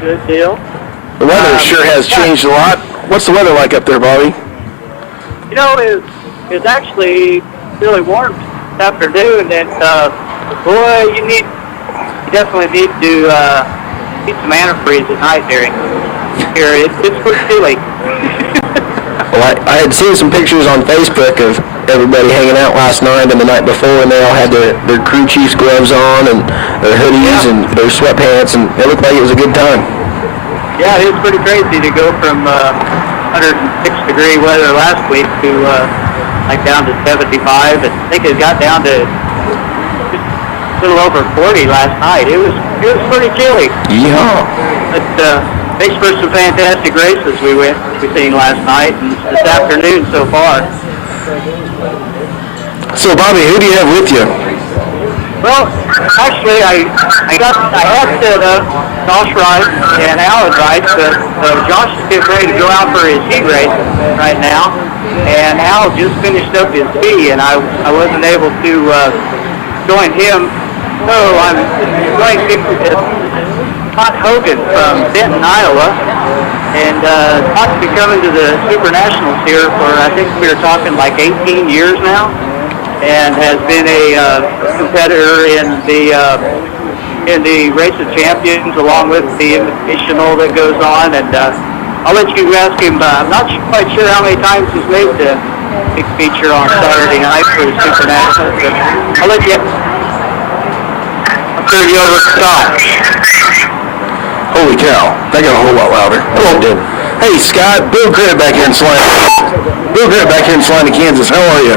Good deal. The weather sure has changed a lot. What's the weather like up there, Bobby? You know, it's actually really warm this afternoon, and boy, you definitely need to eat some antifreeze at night here. It's pretty chilly. Well, I had seen some pictures on Facebook of everybody hanging out last night and the night before, and they all had their crew chief's gloves on and their hoodies and their sweatpants, and it looked like it was a good time. Yeah, it was pretty crazy to go from 106-degree weather last week to like down to 75. And I think it got down to just a little over 40 last night. It was pretty chilly. Yeah. But thanks for some fantastic races we seen last night and this afternoon so far. So, Bobby, who do you have with you? Well, actually, I had Josh Rice and Alan Rice, but Josh is getting ready to go out for his heat race right now, and Al just finished up his B, and I wasn't able to join him. So I'm going to Todd Hogan from Denton, Iowa, and Todd's been coming to the Super Nationals here for, I think we were talking like 18 years now, and has been a competitor in the Race of Champions along with the Invitational that goes on. And I'll let you ask him. I'm not quite sure how many times he's made the big feature on Saturday night for the Super Nationals, but I'll let you. I'll turn you over to Scott. Holy cow, that got a whole lot louder. Hello, dude. Hey, Scott, Bill Critt back here in Salina. Kansas. How are you?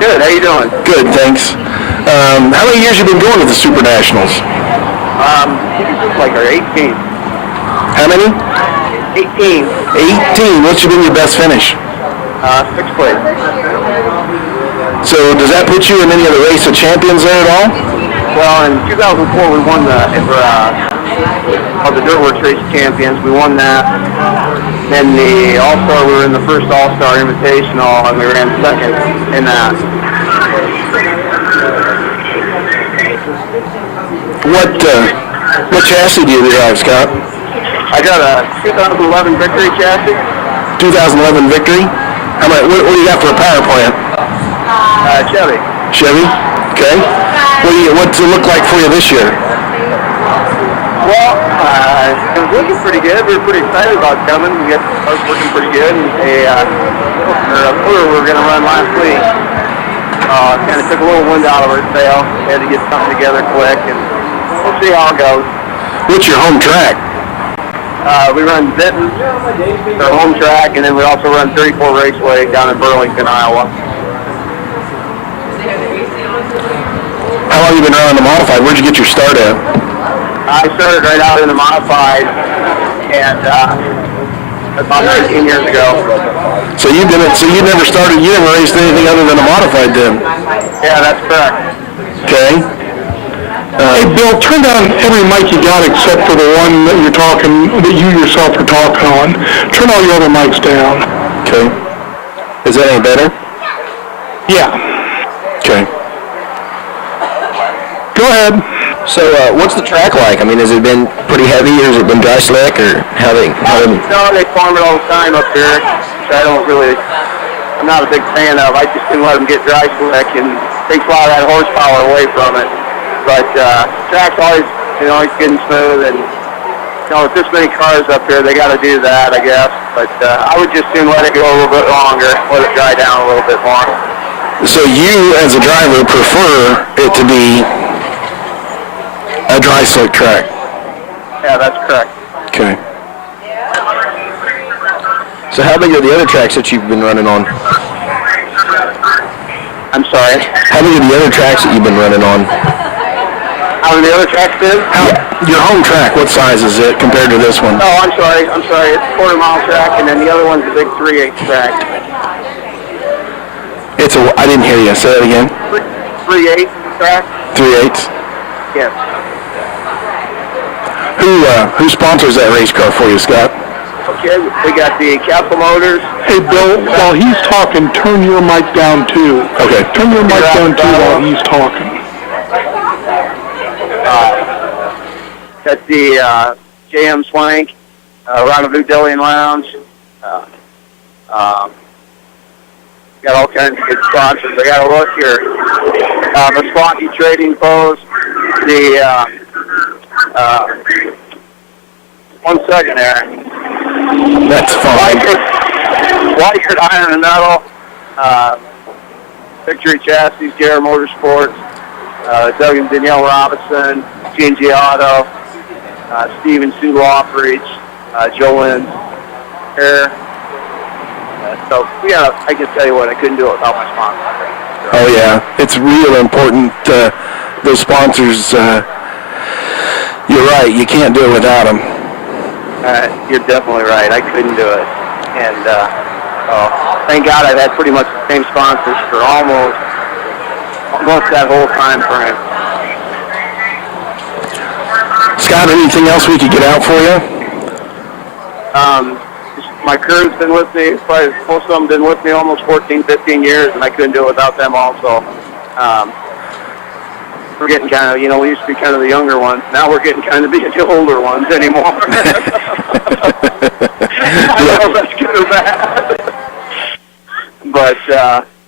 Good. How you doing? Good, thanks. How many years have you been going to the Super Nationals? It's like our 18th. How many? 18. 18. What's been your best finish? 6th place. So does that put you in any of the Race of Champions there at all? Well, in 2004 we won the Dirt Works Race Champions. We won that. Then the All-Star, we were in the first All-Star Invitational, and we ran second in that. What chassis do you have, Scott? I got a 2011 Victory chassis. 2011 Victory? What do you got for a power plant? Chevy. Chevy? Okay. What's it look like for you this year? Well, it was looking pretty good. We were pretty excited about coming. We got us working pretty good. And our motor we were going to run last week kind of took a little wind out of our sail. We had to get something together quick, and we'll see how it goes. What's your home track? We run Denton, our home track, and then we also run 34 Raceway down in Burlington, Iowa. How long have you been running the modified? Where'd you get your start at? I started right out in the modified, and about 19 years ago. So you never raced anything other than a modified then? Yeah, that's correct. Okay. Hey, Bill, turn down every mic you got except for the one that you yourself are talking on. Turn all your other mics down. Okay. Is that any better? Yeah. Okay. Go ahead. So, what's the track like? I mean, has it been pretty heavy, or has it been dry slick, or how they? No, they farm it all the time up here, which I'm not a big fan of. I just didn't let them get dry slick, and takes a lot of that horsepower away from it. But track's always good and smooth, and with this many cars up here, they got to do that, I guess. But I would just soon let it go a little bit longer, let it dry down a little bit more. So you, as a driver, prefer it to be a dry slick track? Yeah, that's correct. Okay. So how big are the other tracks that you've been running on? I'm sorry? How big are the other tracks that you've been running on? How are the other tracks been? Your home track, what size is it compared to this one? Oh, I'm sorry. It's a quarter-mile track, and then the other one's a big 3/8 track. I didn't hear you. Say that again. 3/8 track? 3/8? Yes. Who sponsors that race car for you, Scott? Okay, we got the Castle Motors. Hey, Bill, while he's talking, turn your mic down, too. Okay. Turn your mic down, too, while he's talking. That's the J.M. Swank, Rendezvous Deli and Lounge. Got all kinds of good sponsors. I got to look here. Meskwaki Trading Post. One second there. That's fine. White Iron and Metal. Victory Chassis, Jarrah Motorsports. Doug and Danielle Robinson. G&G Auto. Steve and Sue Lawfridge. Joe Lynn. Hair. So, yeah, I can tell you what, I couldn't do it without my sponsor. Oh, yeah. It's real important, those sponsors. You're right. You can't do it without them. You're definitely right. I couldn't do it. And thank God I've had pretty much the same sponsors for almost that whole time frame. Scott, anything else we could get out for you? My crew's been with me, probably most of them been with me almost 14, 15 years, and I couldn't do it without them also. We're getting kind of, we used to be kind of the younger ones. Now we're getting kind of the older ones anymore. I don't know if that's good or bad. But,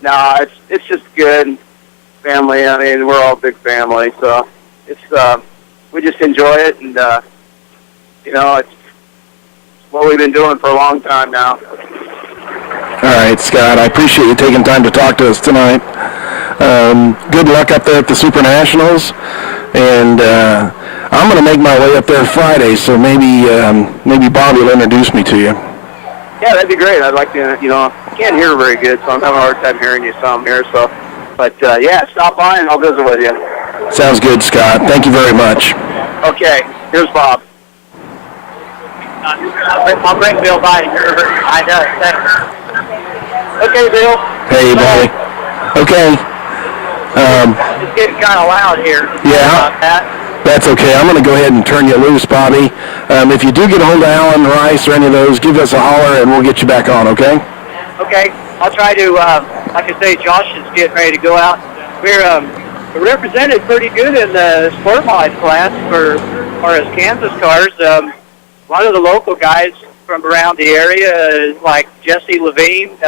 no, it's just good. Family, I mean, we're all a big family, so it's, we just enjoy it, and, it's what we've been doing for a long time now. All right, Scott, I appreciate you taking time to talk to us tonight. Good luck up there at the Super Nationals, and I'm going to make my way up there Friday, so maybe Bobby will introduce me to you. Yeah, that'd be great. I'd like to, I can't hear very good, so I'm having a hard time hearing you some here, so, but yeah, stop by and I'll visit with you. Sounds good, Scott. Thank you very much. Okay, here's Bob. I'll bring Bill by here. I know, thanks. Okay, Bill. Hey, buddy. Okay. It's getting kind of loud here. Yeah. That's okay. I'm going to go ahead and turn you loose, Bobby. If you do get a hold of Alan Rice or any of those, give us a holler and we'll get you back on, okay? Okay. I'll try to, like I say, Josh is getting ready to go out. We're represented pretty good in the Sport Mod class for as Kansas cars. A lot of the local guys from around the area, like Jesse Levine,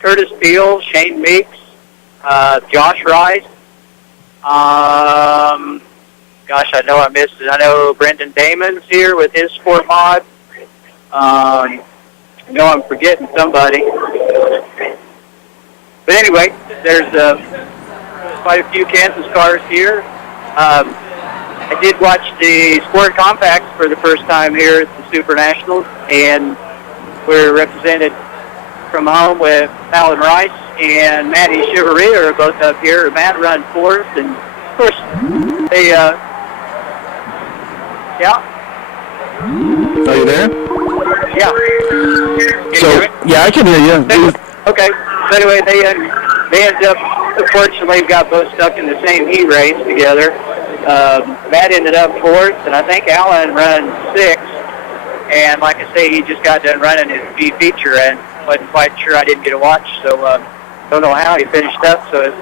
Curtis Beal, Shane Meeks, Josh Rice. Gosh, I know I missed it. I know Brendan Damon's here with his Sport Mod. I know I'm forgetting somebody. But anyway, there's quite a few Kansas cars here. I did watch the Sport Compacts for the first time here at the Super Nationals, and we're represented from home with Alan Rice and Matty Chevalier are both up here. Matt run fourth, and of course they, yeah. Are you there? Yeah. Can you hear me? Yeah, I can hear you. Okay. So anyway, they ended up, unfortunately, got both stuck in the same heat race together. Matt ended up fourth, and I think Alan ran sixth. And like I say, he just got done running his B feature, and wasn't quite sure. I didn't get a watch, so don't know how he finished up. So it'll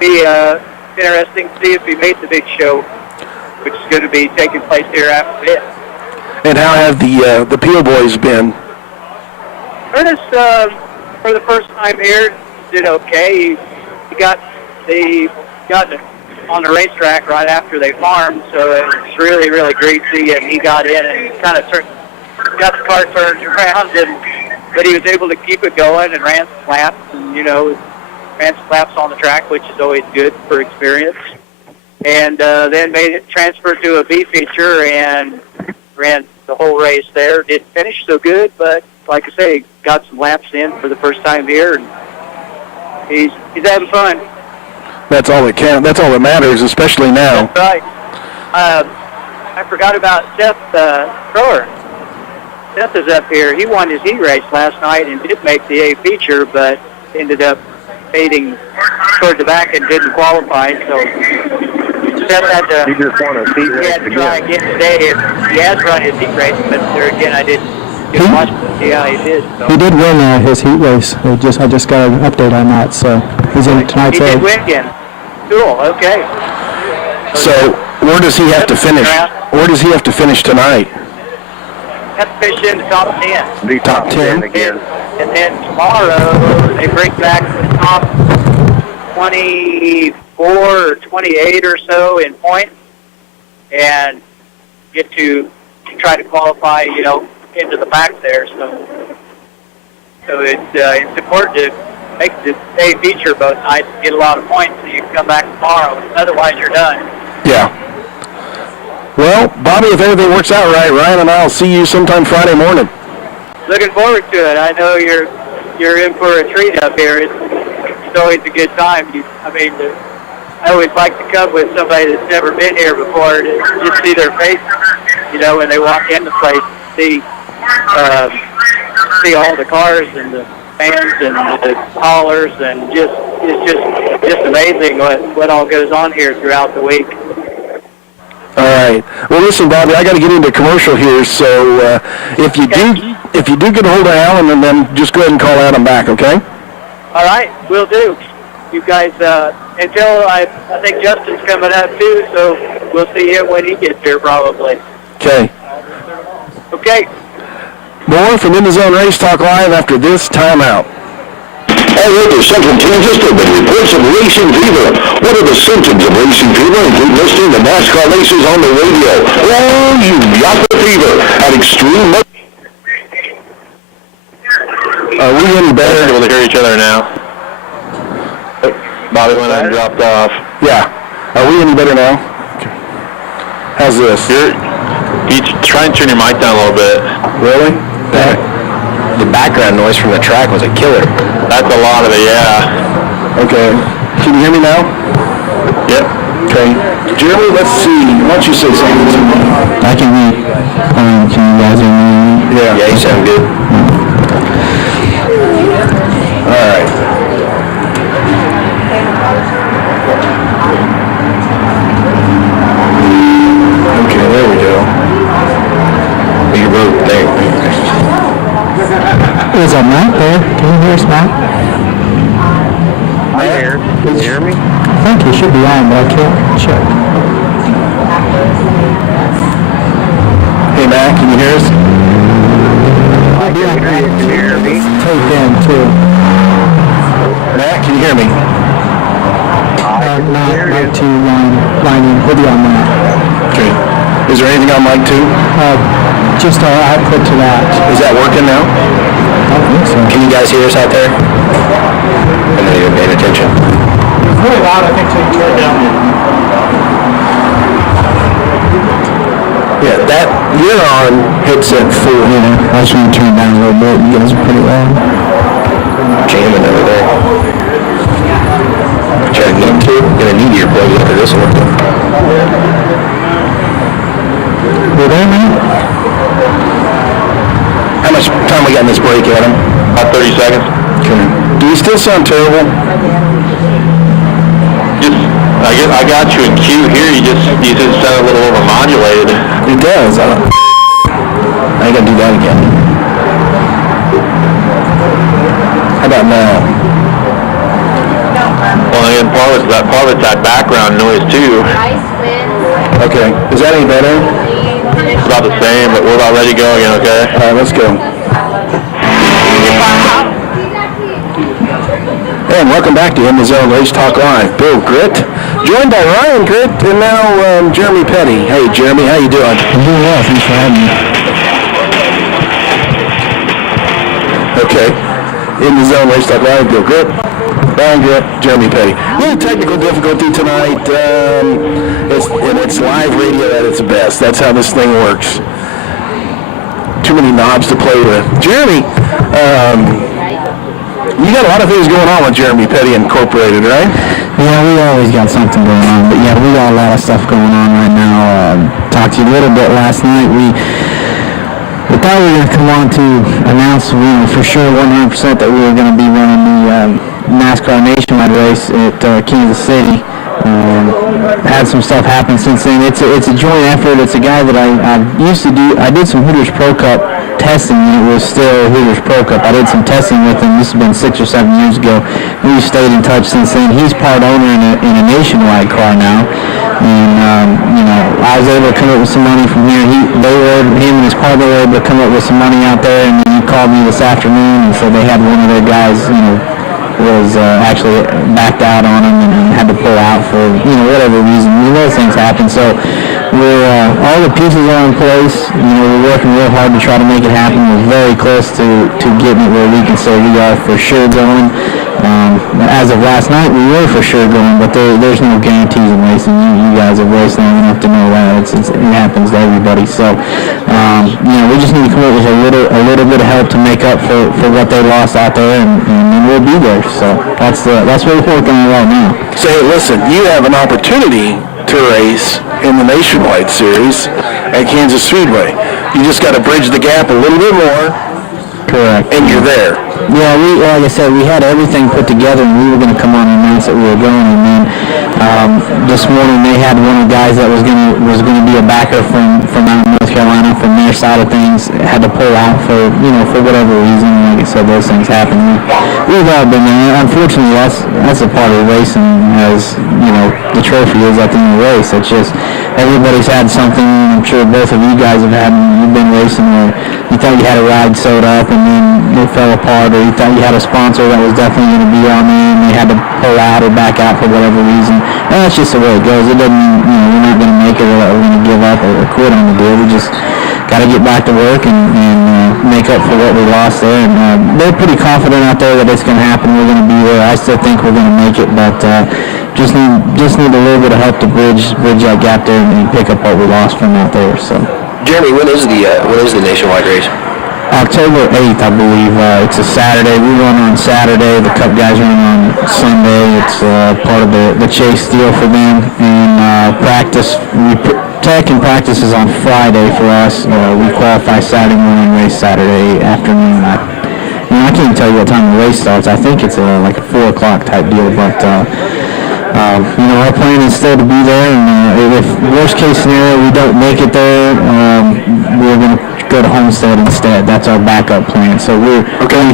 be interesting to see if he made the big show, which is going to be taking place here after this. And how have the Peel boys been? Curtis, for the first time here, did okay. He got on the racetrack right after they farmed, so it was really, really great to see him. He got in and kind of got the car turned around, but he was able to keep it going and ran some laps, and ran some laps on the track, which is always good for experience. And then made it transfer to a B feature and ran the whole race there. Didn't finish so good, but like I say, got some laps in for the first time here, and he's having fun. That's all that counts. That's all that matters, especially now. That's right. I forgot about Seth Thrower. Seth is up here. He won his heat race last night and did make the A feature, but ended up fading toward the back and didn't qualify. So Seth had to, You just won a heat race he had to try again today. He has run his heat race, but there again, I didn't watch to see how he did. So. He did win his heat race. I just got an update on that, so he's in tonight's He did race. win again. Cool, okay. So where does he have to finish? Where does he have to finish tonight? Have to finish in the top 10. Be Top 10 again. And then tomorrow, they bring back the top 24 or 28 or so in points and get to try to qualify, into the back there. So it's important to make the day feature both nights and get a lot of points so you can come back tomorrow. Otherwise, you're done. Yeah. Well, Bobby, if everything works out right, Ryan and I'll see you sometime Friday morning. Looking forward to it. I know you're in for a treat up here. It's always a good time. I always like to come with somebody that's never been here before to just see their face, when they walk in the place, see all the cars and the fans and the haulers, and it's just amazing what all goes on here throughout the week. All right. Well, listen, Bobby, I got to get into commercial here, so if you do get a hold of Alan, and then just go ahead and call Adam back, okay? All right, will do. You guys, until I think Justin's coming up too, so we'll see him when he gets here probably. Okay. Okay. More from In the Zone Race Talk Live after this timeout. All right, the Central Kansas, there have been reports of racing fever. What are the symptoms of racing fever? Include listening to NASCAR races on the radio. Oh, you got the fever at Extreme. Are we any better? Able to hear each other now. Bobby went and dropped off. Yeah. Are we any better now? How's this? You try and turn your mic down a little bit. Really? The background noise from the track was a killer. That's a lot of it, yeah. Okay. Can you hear me now? Yep. Okay. Jeremy, let's see. Why don't you say something to me? I can hear. Can you guys hear me? Yeah. Yeah, you sound good. All right. Okay, there we go. You wrote there. Is that Matt there? Can you hear us, Matt? Hi there. Can you hear me? I think he should be on, but I can't check. Hey, Matt, can you hear us? I can hear you. Can you hear me? Taped in, too. Matt, can you hear me? Not to line in. He'll be on that. Okay. Is there anything on mic 2? Just our output to that. Is that working now? I think so. Can you guys hear us out there? I know you're paying attention. It's really loud, I think, so you turn it down. Yeah, that, you're on headset 4. Yeah, I was trying to turn it down a little bit. You guys are pretty loud. Jamming over there. Check need to. Gonna need earplugs after this one. You there, man? How much time we got in this break, Adam? About 30 seconds. Okay. Do you still sound terrible? I got you in queue here. You just sound a little overmodulated. It does. I ain't gonna do that again. How about now? Well, and part of it's that background noise too. Okay. Is that any better? It's about the same, but we're about ready to go again. Okay. All right, let's go. And welcome back to In the Zone Race Talk Live. Bill Gritt, joined by Ryan Gritt, and now Jeremy Petty. Hey, Jeremy, how you doing? I'm doing well. Thanks for having me. Okay. In the Zone Race Talk Live, Bill Gritt, Ryan Gritt, Jeremy Petty. A little technical difficulty tonight. It's live radio at its best. That's how this thing works. Too many knobs to play with. Jeremy, you got a lot of things going on with Jeremy Petty Incorporated, right? Yeah, we always got something going on, but yeah, we got a lot of stuff going on right now. Talked to you a little bit last night. We thought we were going to come on to announce, for sure 100% that we were going to be running the NASCAR Nationwide race at Kansas City. Had some stuff happen since then. It's a joint effort. It's a guy that I used to do. I did some Hooters Pro Cup testing, it was still Hooters Pro Cup. I did some testing with him. This has been 6 or 7 years ago. We've stayed in touch since then. He's part owner in a Nationwide car now. And, I was able to come up with some money from here. Him and his partner were able to come up with some money out there, and then he called me this afternoon and said they had one of their guys, was actually backed out on him and had to pull out for, whatever reason. Those things happen. So we're, all the pieces are in place. We're working real hard to try to make it happen. We're very close to getting it where we can say we are for sure going. As of last night, we were for sure going, but there's no guarantees in racing. You guys have raced long enough to know that it happens to everybody. So, we just need to come up with a little bit of help to make up for what they lost out there, and we'll be there. So that's what we're working on right now. So, hey, listen, you have an opportunity to race in the Nationwide Series at Kansas Speedway. You just got to bridge the gap a little bit more. Correct. And you're there. Yeah, like I said, we had everything put together, and we were going to come on and announce that we were going. And then this morning they had one of the guys that was going to be a backer from out in North Carolina, from their side of things, had to pull out for whatever reason. Like I said, those things happen. We've all been there. Unfortunately, that's a part of racing, as the trophy is at the end of the race. It's just everybody's had something. I'm sure both of you guys have had. You've been racing where you thought you had a ride sewed up, and then it fell apart, or you thought you had a sponsor that was definitely going to be on there, and they had to pull out or back out for whatever reason. And that's just the way it goes. It doesn't mean we're not going to make it, or we're going to give up or quit on the deal. We just got to get back to work and make up for what we lost there. And they're pretty confident out there that it's going to happen. We're going to be there. I still think we're going to make it, but just need a little bit of help to bridge that gap there and pick up what we lost from out there. So, Jeremy, when is the Nationwide race? October 8th, I believe. It's a Saturday. We run on Saturday. The Cup guys run on Sunday. It's part of the Chase deal for them. And practice, tech and practice is on Friday for us. We qualify Saturday morning, race Saturday afternoon. I can't tell you what time the race starts. I think it's like a 4 o'clock type deal, but our plan is still to be there, and if worst case scenario we don't make it there, we're going to go to Homestead instead. That's our backup plan. So we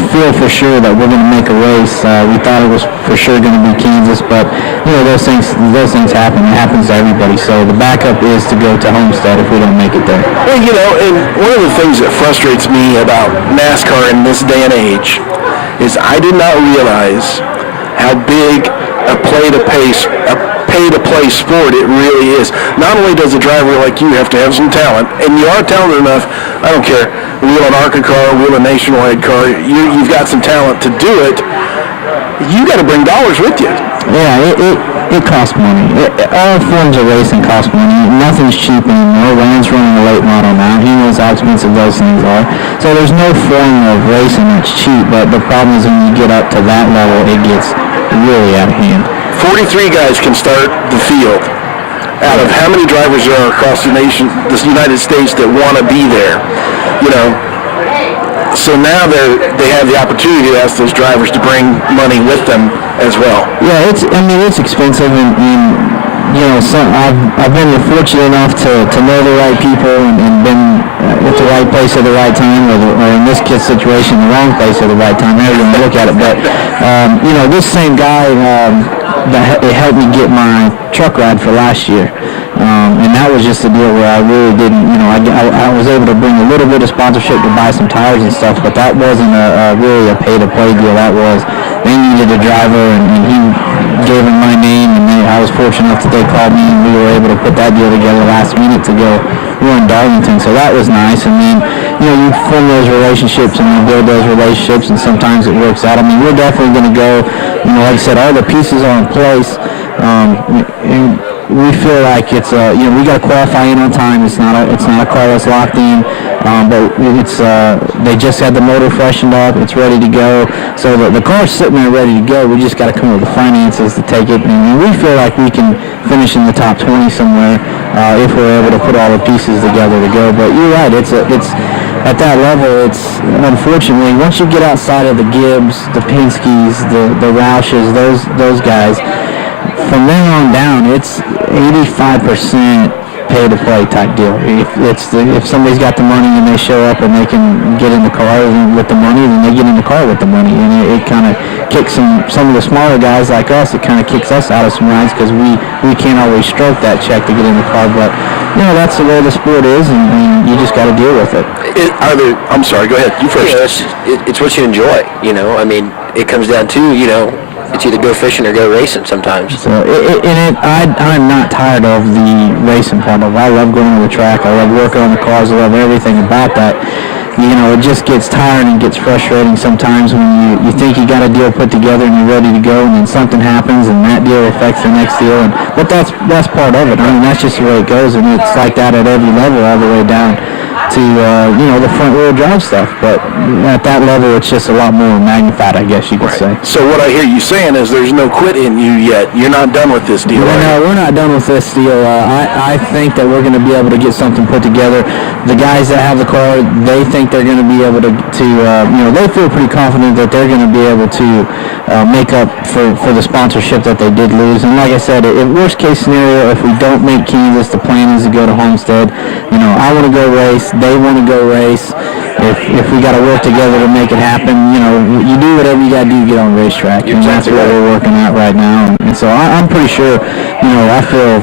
feel for sure that we're going to make a race. We thought it was for sure going to be Kansas, but those things happen. It happens to everybody. So the backup is to go to Homestead if we don't make it there. Well, and one of the things that frustrates me about NASCAR in this day and age is I did not realize how big a pay-to-play sport it really is. Not only does a driver like you have to have some talent, and you are talented enough, I don't care, wheel an ARCA car, wheel a Nationwide car, you've got some talent to do it, you got to bring dollars with you. Yeah, it costs money. All forms of racing cost money. Nothing's cheap anymore. Rand's running a late model now. He knows how expensive those things are. So there's no form of racing that's cheap, but the problem is when you get up to that level, it gets really out of hand. 43 guys can start the field. Out of how many drivers there are across the United States that want to be there, So now they have the opportunity to ask those drivers to bring money with them as well. Yeah, it's expensive, and I've been fortunate enough to know the right people and been at the right place at the right time, or in this kid's situation, the wrong place at the right time. However you want to look at it, but this same guy it helped me get my truck ride for last year. And that was just a deal where I really didn't, I was able to bring a little bit of sponsorship to buy some tires and stuff, but that wasn't really a pay-to-play deal. That was, they needed a driver, and he gave him my name, and I was fortunate enough that they called me, and we were able to put that deal together last minute to go run Darlington. So that was nice. And then, you form those relationships and you build those relationships, and sometimes it works out. I mean, we're definitely going to go, like I said, all the pieces are in place. And we feel like it's we got to qualify in on time. It's not a car that's locked in, but it's they just had the motor freshened up. It's ready to go. So the car's sitting there ready to go. We just got to come up with the finances to take it, and we feel like we can finish in the top 20 somewhere if we're able to put all the pieces together to go. But you're right. It's at that level. It's unfortunately once you get outside of the Gibbs, the Penske's, the Roushes, those guys. From there on down, it's 85% pay-to-play type deal. If somebody's got the money and they show up and they can get in the car with the money, then they get in the car with the money, and it kind of kicks some of the smaller guys like us. It kind of kicks us out of some rides because we can't always stroke that check to get in the car. But that's the way the sport is, and you just got to deal with it. I'm sorry. Go ahead. You first. It's what you enjoy. I mean, it comes down to it's either go fishing or go racing sometimes. So I'm not tired of the racing part of it. I love going to the track. I love working on the cars. I love everything about that. It just gets tiring and gets frustrating sometimes when you think you got a deal put together and you're ready to go, and then something happens and that deal affects the next deal. But that's part of it. I mean, that's just the way it goes, and it's like that at every level, all the way down to the front wheel drive stuff. But at that level, it's just a lot more magnified, I guess you could say. So what I hear you saying is there's no quit in you yet. You're not done with this deal. No, we're not done with this deal. I think that we're going to be able to get something put together. The guys that have the car, they think they're going to be able to they feel pretty confident that they're going to be able to make up for the sponsorship that they did lose. And like I said, in worst case scenario, if we don't make Kansas, the plan is to go to Homestead. I want to go race. They want to go race. If we got to work together to make it happen, you do whatever you got to do to get on the racetrack, and that's what we're working at right now. And so I'm pretty sure, I feel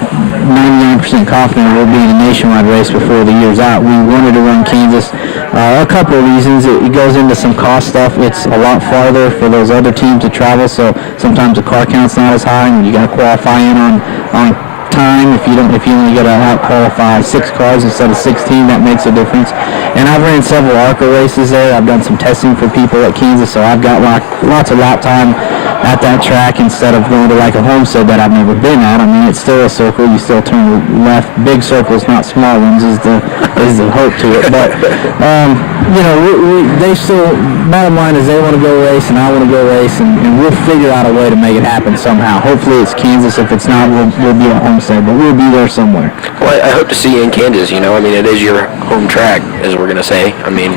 99% confident we'll be in a nationwide race before the year's out. We wanted to run Kansas. A couple of reasons. It goes into some cost stuff. It's a lot farther for those other teams to travel, so sometimes the car count's not as high, and you got to qualify in on time. If you only got to out qualify 6 cars instead of 16, that makes a difference. And I've ran several ARCA races there. I've done some testing for people at Kansas, so I've got lots of lap time at that track instead of going to like a Homestead that I've never been at. I mean, it's still a circle. You still turn left. Big circles, not small ones, is the hope to it. But they still. Bottom line is they want to go race, and I want to go race, and we'll figure out a way to make it happen somehow. Hopefully it's Kansas. If it's not, we'll be at Homestead, but we'll be there somewhere. Well, I hope to see you in Kansas. I mean, it is your home track, as we're gonna say. I mean.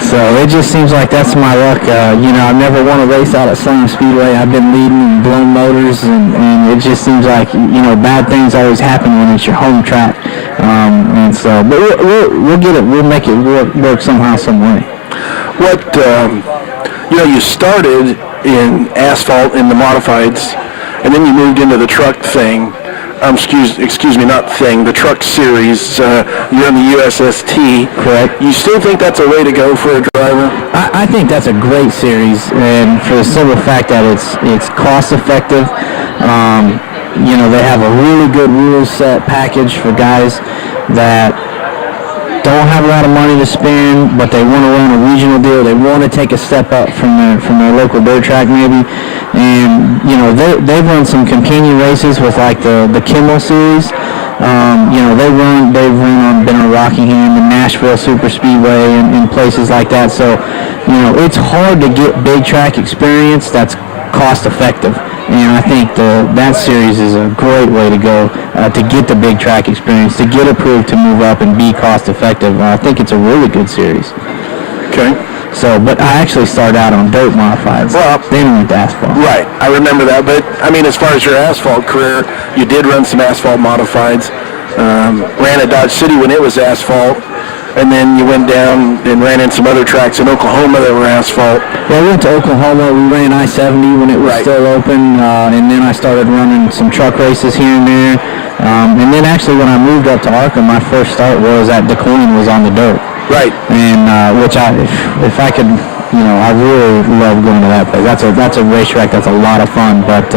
So it just seems like that's my luck. I never won a race out at Slam Speedway. I've been leading and blown motors, and it just seems like, bad things always happen when it's your home track. And so, but we'll get it. We'll make it work somehow, some way. What, you started in asphalt in the modifieds, and then you moved into the truck thing. Excuse me, not thing, the truck series. You're in the USST. Correct. You still think that's a way to go for a driver? I think that's a great series, and for the simple fact that it's cost effective. They have a really good rule set package for guys that don't have a lot of money to spend, but they want to run a regional deal. They want to take a step up from their local dirt track maybe. And they've run some companion races with like the Kimmel series. They've been on Rockingham and Nashville Super Speedway and places like that. So it's hard to get big track experience that's cost effective. And I think that series is a great way to go to get the big track experience, to get approved to move up and be cost effective. I think it's a really good series. Okay. So, but I actually started out on dirt modifieds. Well, then went to asphalt. Right, I remember that. But I mean, as far as your asphalt career, you did run some asphalt modifieds. Ran at Dodge City when it was asphalt. And then you went down and ran in some other tracks in Oklahoma that were asphalt. Yeah, we went to Oklahoma. We ran I-70 when it was still open, and then I started running some truck races here and there. And then actually when I moved up to ARCA, my first start was at DeCoin, was on the dirt. Right. And which if I could, I really love going to that place. That's a racetrack that's a lot of fun. But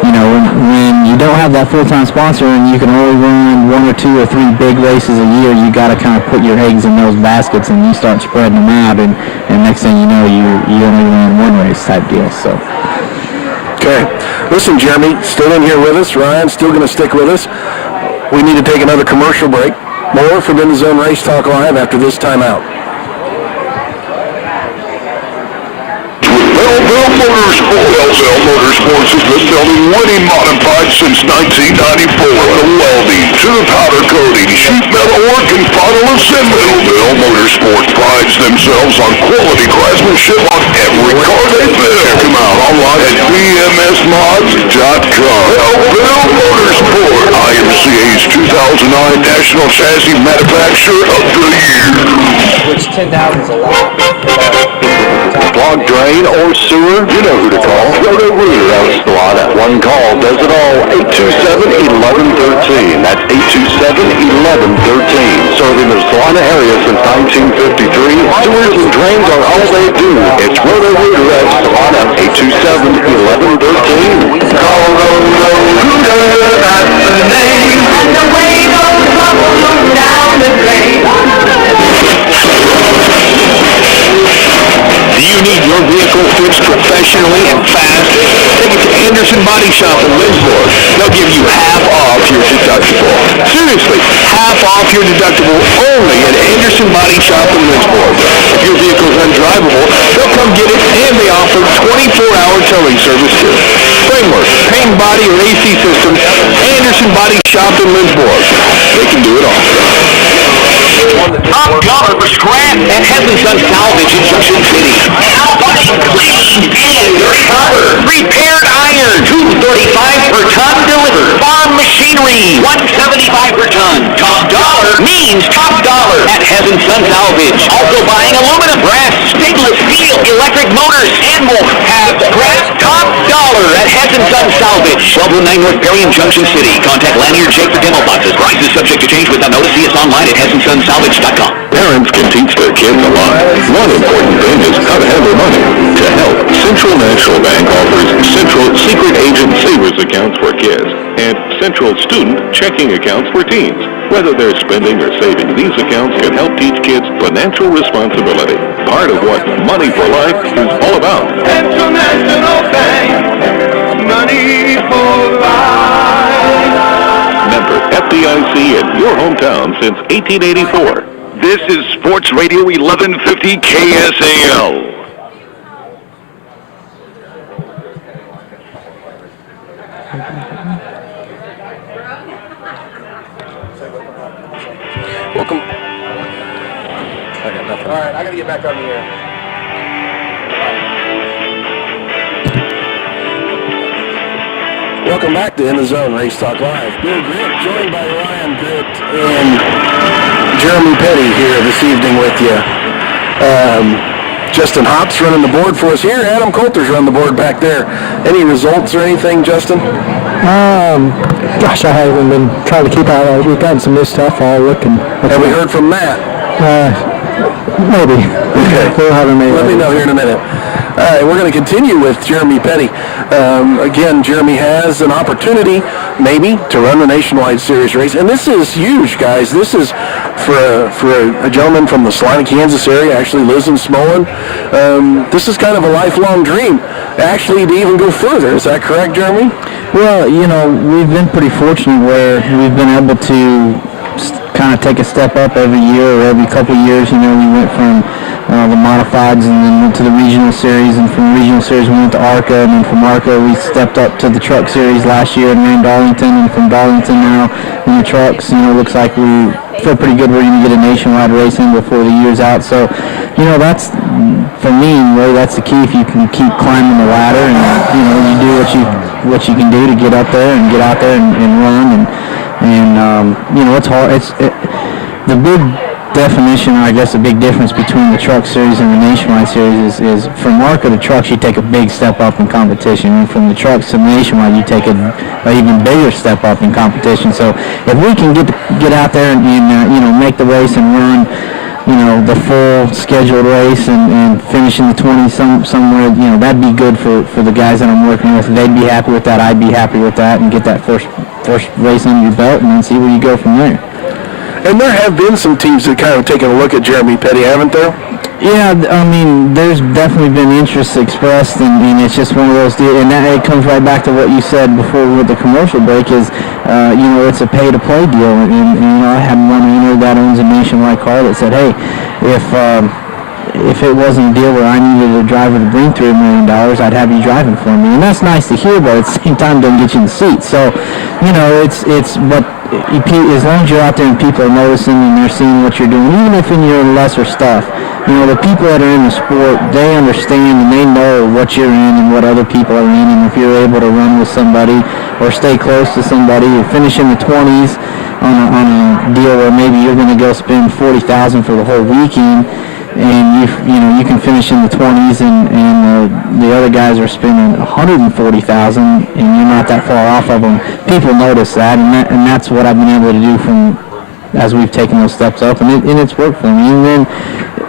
when you don't have that full-time sponsor and you can only run 1 or 2 or 3 big races a year, you got to kind of put your eggs in those baskets and you start spreading them out. And next thing you know, you only run one race type deal. So. Okay. Listen, Jeremy, still in here with us. Ryan, still going to stick with us. We need to take another commercial break. More from In the Zone Race Talk Live after this timeout. Bell Motorsports. Bell Motorsports has been building winning modifieds since 1994. From the welding to the powder coating, sheet metal work, and final assembly. Bell Motorsports prides themselves on quality craftsmanship on every car they build. Check them out online at bmsmods.com. Bell Motorsport, IMCA's 2009 National Chassis Manufacturer of the Year. Which 10,000 is a lot. Clogged drain or sewer, you know who to call. Roto-Rooter out of Salina. One call does it all. 827-1113. That's 827-1113. Serving the Salina area since 1953. Sewers and drains are all they do. It's Roto-Rooter out of Salina. 827-1113. Call Roto-Rooter, that's the name. And the way goes bubbling down the drain. Do you need your vehicle fixed professionally and fast? Take it to Anderson Body Shop in Lindsborg. They'll give you half off your deductible. Seriously, half off your deductible only at Anderson Body Shop in Lindsborg. If your vehicle's undrivable, they'll come get it, and they offer 24-hour towing service too. Framework, paint, body, or AC systems, Anderson Body Shop in Lindsborg. They can do it all. Top dollar for scrap at Heavenly Son Salvage in Junction City. Outbody clean and recover. Repaired iron, $2.35 per ton delivered. Farm machinery, $1.75 per ton. Top dollar means top dollar at Heaven Son Salvage. Also buying aluminum, brass, stainless steel, electric motors, and more. Have scrap top dollar at Heaven Son Salvage. 1209 North Perry in Junction City. Contact Lanny or Jake for demo boxes. Price is subject to change without notice. See us online at HeavenSonSalvage.com. Parents can teach their kids a lot. One important thing is how to handle money. To help, Central National Bank offers Central Secret Agent Savers accounts for kids and Central Student Checking accounts for teens. Whether they're spending or saving, these accounts can help teach kids financial responsibility. Part of what Money for Life is all about. Central National Bank, Money for Life. Member FDIC in your hometown since 1884. This is Sports Radio 1150 KSAL. Welcome. I got nothing. All right, I gotta get back on the air. Welcome back to In the Zone Race Talk Live. Bill Grant, joined by Ryan Britt and Jeremy Petty here this evening with you. Justin Hops running the board for us here. Adam Coulter's running the board back there. Any results or anything, Justin? Gosh, I haven't been trying to keep out of it. We've gotten some new stuff. I'll look and... Have we heard from Matt? Maybe. Okay. We'll have him maybe. Let me know here in a minute. All right, we're going to continue with Jeremy Petty. Again, Jeremy has an opportunity, maybe, to run the Nationwide Series race. And this is huge, guys. This is for a gentleman from the Salina, Kansas area, actually lives in Smolin. This is kind of a lifelong dream, actually, to even go further. Is that correct, Jeremy? Well, you know, we've been pretty fortunate where we've been able to kind of take a step up every year or every couple of years. You know, we went from the modifieds and then went to the regional series, and from the regional series we went to ARCA, and then from ARCA we stepped up to the truck series last year and ran Darlington, and from Darlington now in the trucks. You know, it looks like we feel pretty good we're going to get a nationwide race in before the year's out. So, you know, that's, for me, really, that's the key. If you can keep climbing the ladder and, you know, you do what you can do to get up there and get out there and run, and you know, it's hard. The big definition, or I guess the big difference between the truck series and the nationwide series is from ARCA to trucks you take a big step up in competition, and from the trucks to the nationwide you take an even bigger step up in competition. So if we can get out there and you know, make the race and run, you know, the full scheduled race and finish in the 20s somewhere, you know, that'd be good for the guys that I'm working with. They'd be happy with that. I'd be happy with that, and get that first race under your belt and then see where you go from there. And there have been some teams that kind of taken a look at Jeremy Petty, haven't there? Yeah, I mean, there's definitely been interest expressed, and it's just one of those deals, and that it comes right back to what you said before with the commercial break is, you know, it's a pay-to-play deal, and you know, I had one owner that owns a nationwide car that said, hey, if if it wasn't a deal where I needed a driver to bring $3 million, I'd have you driving for me. And that's nice to hear, but at the same time, don't get you in the seat. So, but as long as you're out there and people are noticing and they're seeing what you're doing, even if in your lesser stuff, the people that are in the sport, they understand and they know what you're in and what other people are in. And if you're able to run with somebody or stay close to somebody or finish in the 20s on a deal where maybe you're going to go spend $40,000 for the whole weekend, and you can finish in the 20s, and the other guys are spending $140,000, and you're not that far off of them. People notice that, and that's what I've been able to do as we've taken those steps up, and it's worked for me. And then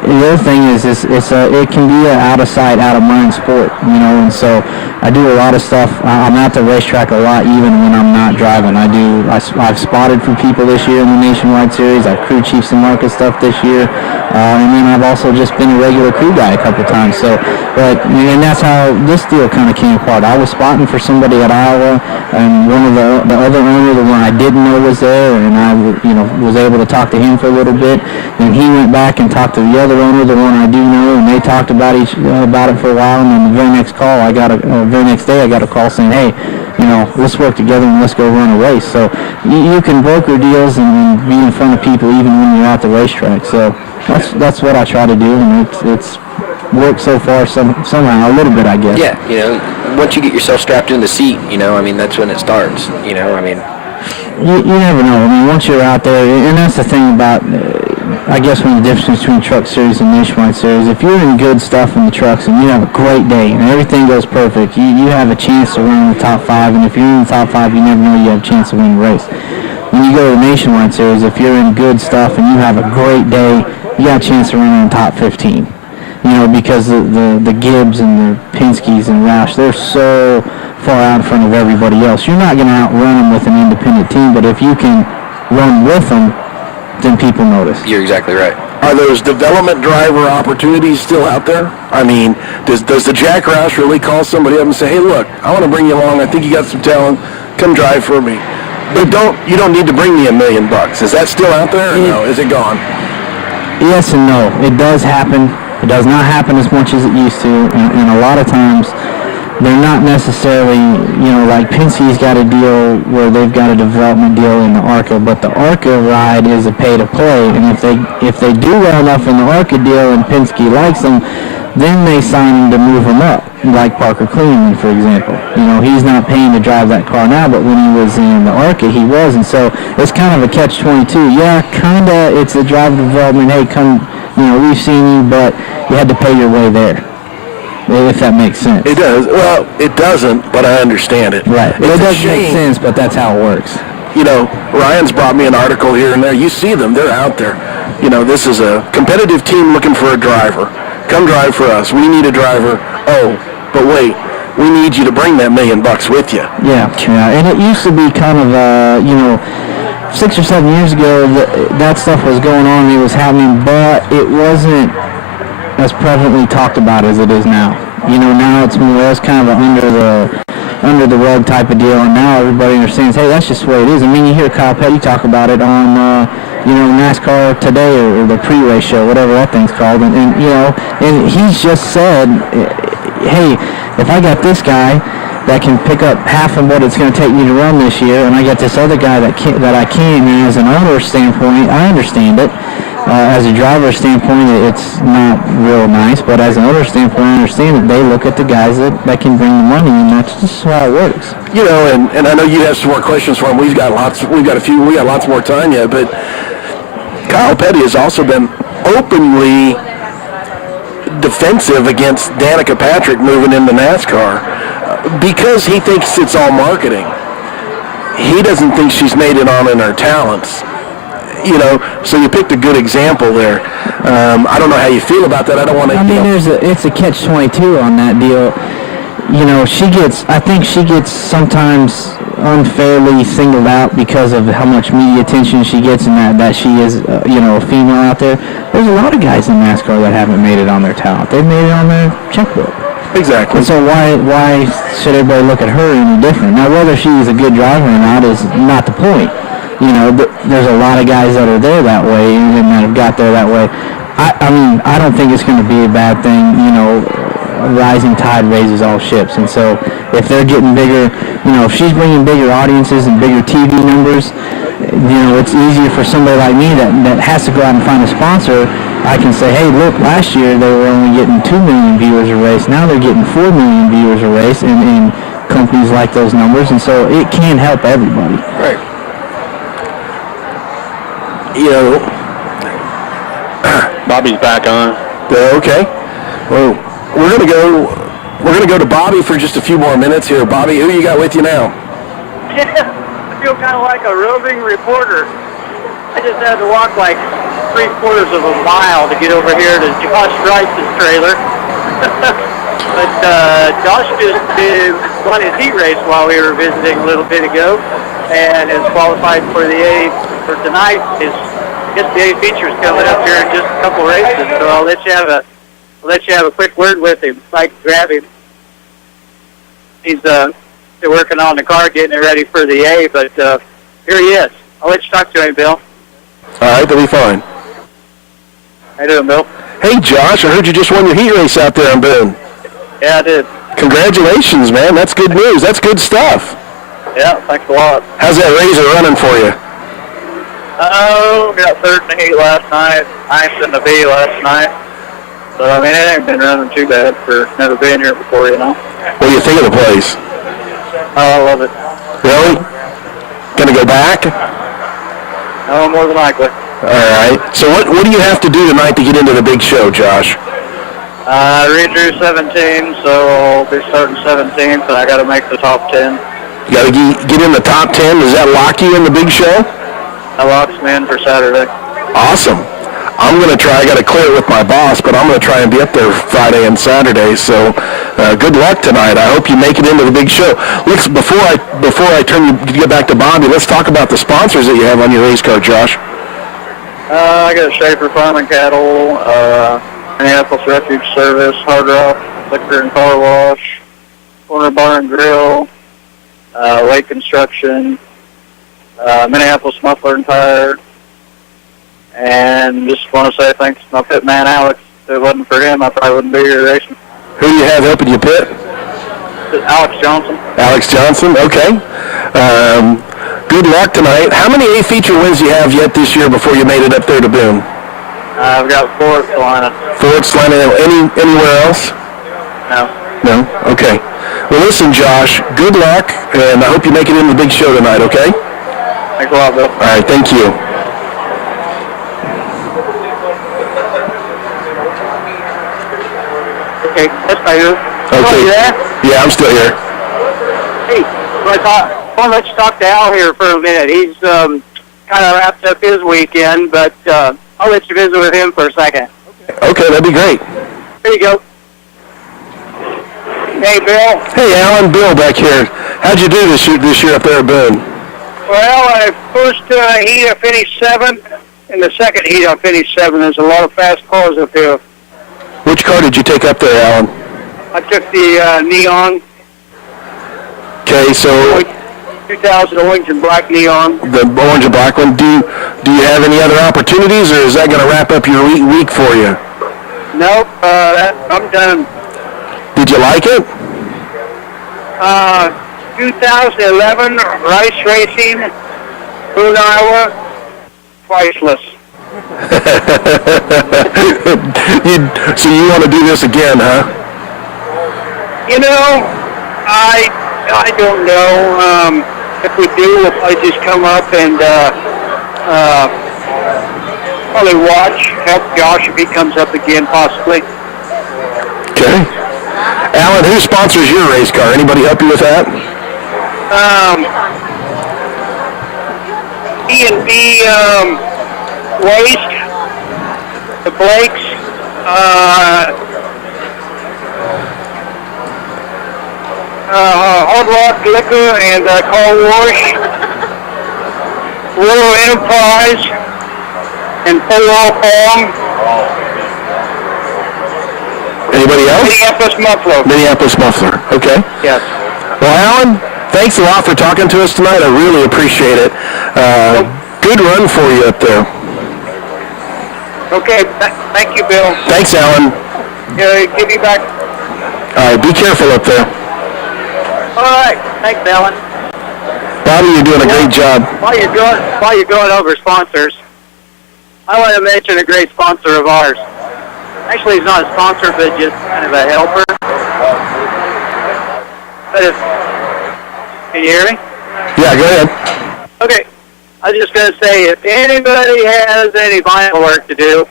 the other thing is it can be an out of sight, out of mind sport, and so I do a lot of stuff. I'm at the racetrack a lot, even when I'm not driving. I've spotted for people this year in the Nationwide Series. I've crew chiefed some market stuff this year, and then I've also just been a regular crew guy a couple times. So, and that's how this deal kind of came apart. I was spotting for somebody at Iowa, and one of the other owner, the one I didn't know was there, and I was able to talk to him for a little bit. And he went back and talked to the other owner, the one I do know, and they talked about it for a while. And then the very next day, I got a call saying, "Hey, let's work together and let's go run a race." So you can broker deals and be in front of people even when you're at the racetrack. So that's what I try to do, and it's worked so far somehow, a little bit, I guess. Yeah, once you get yourself strapped in the seat, that's when it starts. You never know. Once you're out there, and that's the thing about, I guess, one of the differences between Truck Series and Nationwide Series. If you're in good stuff in the trucks and you have a great day and everything goes perfect, you have a chance to run in the top 5. And if you're in the top 5, you never know you have a chance to win the race. When you go to the Nationwide Series, if you're in good stuff and you have a great day, you got a chance to run in the top 15. Because the Gibbs and the Penske's and Roush, they're so far out in front of everybody else. You're not going to outrun them with an independent team, but if you can run with them, then people notice. You're exactly right. Are those development driver opportunities still out there? Does the Jack Roush really call somebody up and say, "Hey, look, I want to bring you along. I think you got some talent. Come drive for me." But you don't need to bring me $1 million. Is that still out there, or no? Is it gone? Yes and no. It does happen. It does not happen as much as it used to, and a lot of times they're not necessarily, like Penske's got a deal where they've got a development deal in the ARCA, but the ARCA ride is a pay-to-play, and if they do well enough in the ARCA deal and Penske likes them, then they sign him to move him up, like Parker Kligerman, for example. He's not paying to drive that car now, but when he was in the ARCA, he was, and so it's kind of a catch-22. Yeah, kind of, it's a driver development, hey, come, we've seen you, but you had to pay your way there. If that makes sense. It does. Well, it doesn't, but I understand it. Right. It doesn't make sense, but that's how it works. Ryan's brought me an article here and there. You see them. They're out there. This is a competitive team looking for a driver. Come drive for us. We need a driver. Oh, but wait. We need you to bring that $1 million with you. Yeah. And it used to be kind of, 6 or 7 years ago, that stuff was going on and it was happening, but it wasn't as prevalently talked about as it is now. Now it's kind of an under the rug type of deal, and now everybody understands, hey, that's just the way it is. You hear Kyle Petty talk about it on, NASCAR Today or the pre-race show, whatever that thing's called, and he's just said, hey, if I got this guy that can pick up half of what it's going to take me to run this year, and I got this other guy that I can't, and as an owner standpoint, I understand it. As a driver standpoint, it's not real nice, but as an owner standpoint, I understand that they look at the guys that can bring the money, and that's just how it works. And I know you have some more questions for him. We got lots more time yet, but Kyle Petty has also been openly defensive against Danica Patrick moving into NASCAR because he thinks it's all marketing. He doesn't think she's made it on in her talents. So you picked a good example there. I don't know how you feel about that. I don't want to. It's a catch-22 on that deal. I think she gets sometimes unfairly singled out because of how much media attention she gets and that she is, a female out there. There's a lot of guys in NASCAR that haven't made it on their talent. They've made it on their checkbook. Exactly. And so why should everybody look at her any different? Now, whether she is a good driver or not is not the point. There's a lot of guys that are there that way and that have got there that way. I mean, I don't think it's going to be a bad thing. You know, a rising tide raises all ships, and so if they're getting bigger, you know, if she's bringing bigger audiences and bigger TV numbers, you know, it's easier for somebody like me that has to go out and find a sponsor. I can say, hey, look, last year they were only getting 2 million viewers a race. Now they're getting 4 million viewers a race, and companies like those numbers, and so it can help everybody. Right. You know, Bobby's back on. okay. Well, we're gonna go to Bobby for just a few more minutes here. Bobby, who you got with you now? I feel kind of like a roving reporter. I just had to walk like 3/4 of a mile to get over here to Josh Rice's trailer. But Josh just won his heat race while we were visiting a little bit ago, and is qualified for the A for tonight. I guess the A feature's coming up here in just a couple races, so I'll let you have a quick word with him. If I can grab him. He's still working on the car, getting it ready for the A, but here he is. I'll let you talk to him, Bill. All right, that'll be fine. How you doing, Bill? Hey, Josh, I heard you just won your heat race out there in Boone. Yeah, I did. Congratulations, man. That's good news. That's good stuff. Yeah, thanks a lot. How's that Razor running for you? Oh, got third in the heat last night, ninth in the B last night. So, I mean, it ain't been running too bad for never being here before, you know. What do you think of the place? Oh, I love it. Really? Gonna go back? No, more than likely. All right. So what do you have to do tonight to get into the big show, Josh? Redrew 17, so I'll be starting 17th, and I got to make the top 10. You got to get in the top 10. Does that lock you in the big show? That locks me in for Saturday. Awesome. I'm going to try. I got to clear it with my boss, but I'm going to try and be up there Friday and Saturday. So good luck tonight. I hope you make it into the big show. Let's before I get back to Bobby, let's talk about the sponsors that you have on your race car, Josh. I got Schaefer Farm and Cattle, Minneapolis Refuge Service, Hard Rock Liquor and Car Wash, Corner Bar and Grill, Lake Construction, Minneapolis Muffler and Tire, and just want to say thanks to my pit man Alex. If it wasn't for him, I probably wouldn't be here racing. Who do you have helping you pit? Alex Johnson. Alex Johnson, okay. Good luck tonight. How many A feature wins do you have yet this year before you made it up there to Boone? I've got 4 at Salina. 4 at Salina. Anywhere else? No. No? Okay. Well, listen, Josh, good luck, and I hope you make it into the big show tonight, okay? Thanks a lot, Bill. All right, thank you. Okay, that's my you. Okay. You there? Yeah, I'm still here. Hey, I want to let you talk to Al here for a minute. He's kind of wrapped up his weekend, but I'll let you visit with him for a second. Okay, that'd be great. Here you go. Hey, Bill. Hey, Alan, Bill back here. How'd you do this year up there at Boone? Well, first heat I finished 7th. In the second heat I finished 7th. There's a lot of fast cars up here. Which car did you take up there, Alan? I took the Neon. Okay, so 2000 orange and black Neon. the orange and black one. Do you have any other opportunities, or is that going to wrap up your week for you? Nope, I'm done. Did you like it? 2011 Rice Racing, Boone, Iowa, priceless. So you want to do this again, huh? You know, I don't know. If we do, we'll probably just come up and probably help Josh if he comes up again, possibly. Okay. Alan, who sponsors your race car? Anybody help you with that? E&B Waste, the Blakes, Hard Rock Liquor and Car Wash, Willow Enterprise, and Full Farm. Anybody else? Minneapolis Muffler. Minneapolis Muffler. Okay. Yes. Well, Alan, thanks a lot for talking to us tonight. I really appreciate it. Good run for you up there. Okay, thank you, Bill. Thanks, Alan. Give you back. All right, be careful up there. All right, thanks, Alan. Bobby, you're doing a great job. While you're going over sponsors, I want to mention a great sponsor of ours. Actually, he's not a sponsor, but just kind of a helper. But can you hear me? Yeah, go ahead. Okay. I was just going to say, if anybody has any vinyl work to do,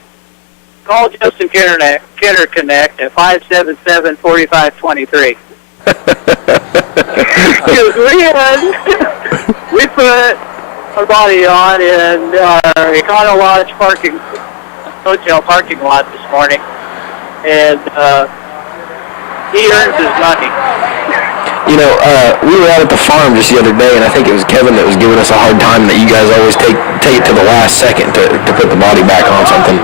call Justin Kinner Connect at 577-4523. Because we put our body on in our Econo Lodge hotel parking lot this morning, and he earns his money. You know, we were out at the farm just the other day, and I think it was Kevin that was giving us a hard time that you guys always take it to the last second to put the body back on something.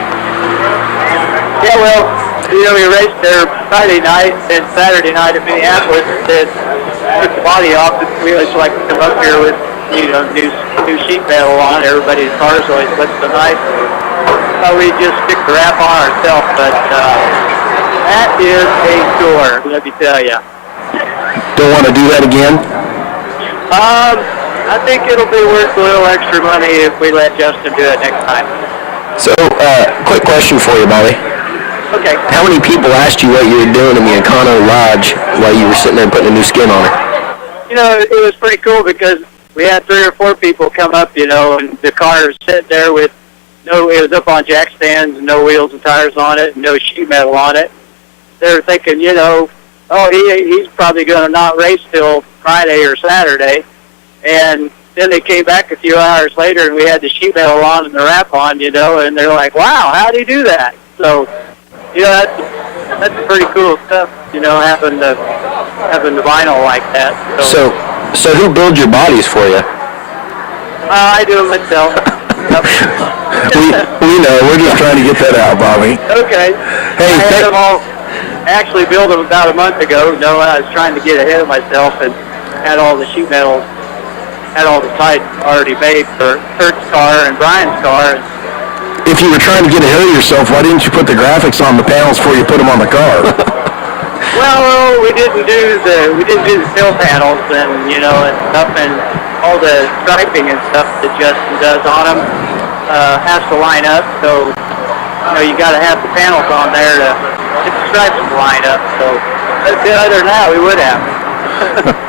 Yeah, well, you know, we raced there Friday night and Saturday night in Minneapolis and took the body off. We always like to come up here with, you know, new sheet metal on. Everybody's cars always look so nice. We just stick the wrap on ourselves, but that is a chore, let me tell you. Don't want to do that again? I think it'll be worth a little extra money if we let Justin do it next time. So, quick question for you, Bobby. Okay. How many people asked you what you were doing in the Econo Lodge while you were sitting there putting a new skin on it? You know, it was pretty cool because we had 3 or 4 people come up, you know, and the car was sitting there with it was up on jack stands, no wheels and tires on it, no sheet metal on it. They were thinking, you know, oh, he's probably going to not race till Friday or Saturday. And then they came back a few hours later and we had the sheet metal on and the wrap on, you know, and they're like, wow, how do you do that? So, you know, that's pretty cool stuff, you know, having the vinyl like that. So who builds your bodies for you? I do it myself. Yep. We know. We're just trying to get that out, Bobby. Okay. Hey, I had them all actually built them about a month ago. No, I was trying to get ahead of myself and had all the sheet metal, had all the sides already made for Kurt's car and Brian's car. If you were trying to get ahead of yourself, why didn't you put the graphics on the panels before you put them on the car? Well, we didn't do the fill panels and, you know, and stuff, and all the striping and stuff that Justin does on them has to line up. So, you know, you got to have the panels on there to get the stripes to line up. So, other than that, we would have.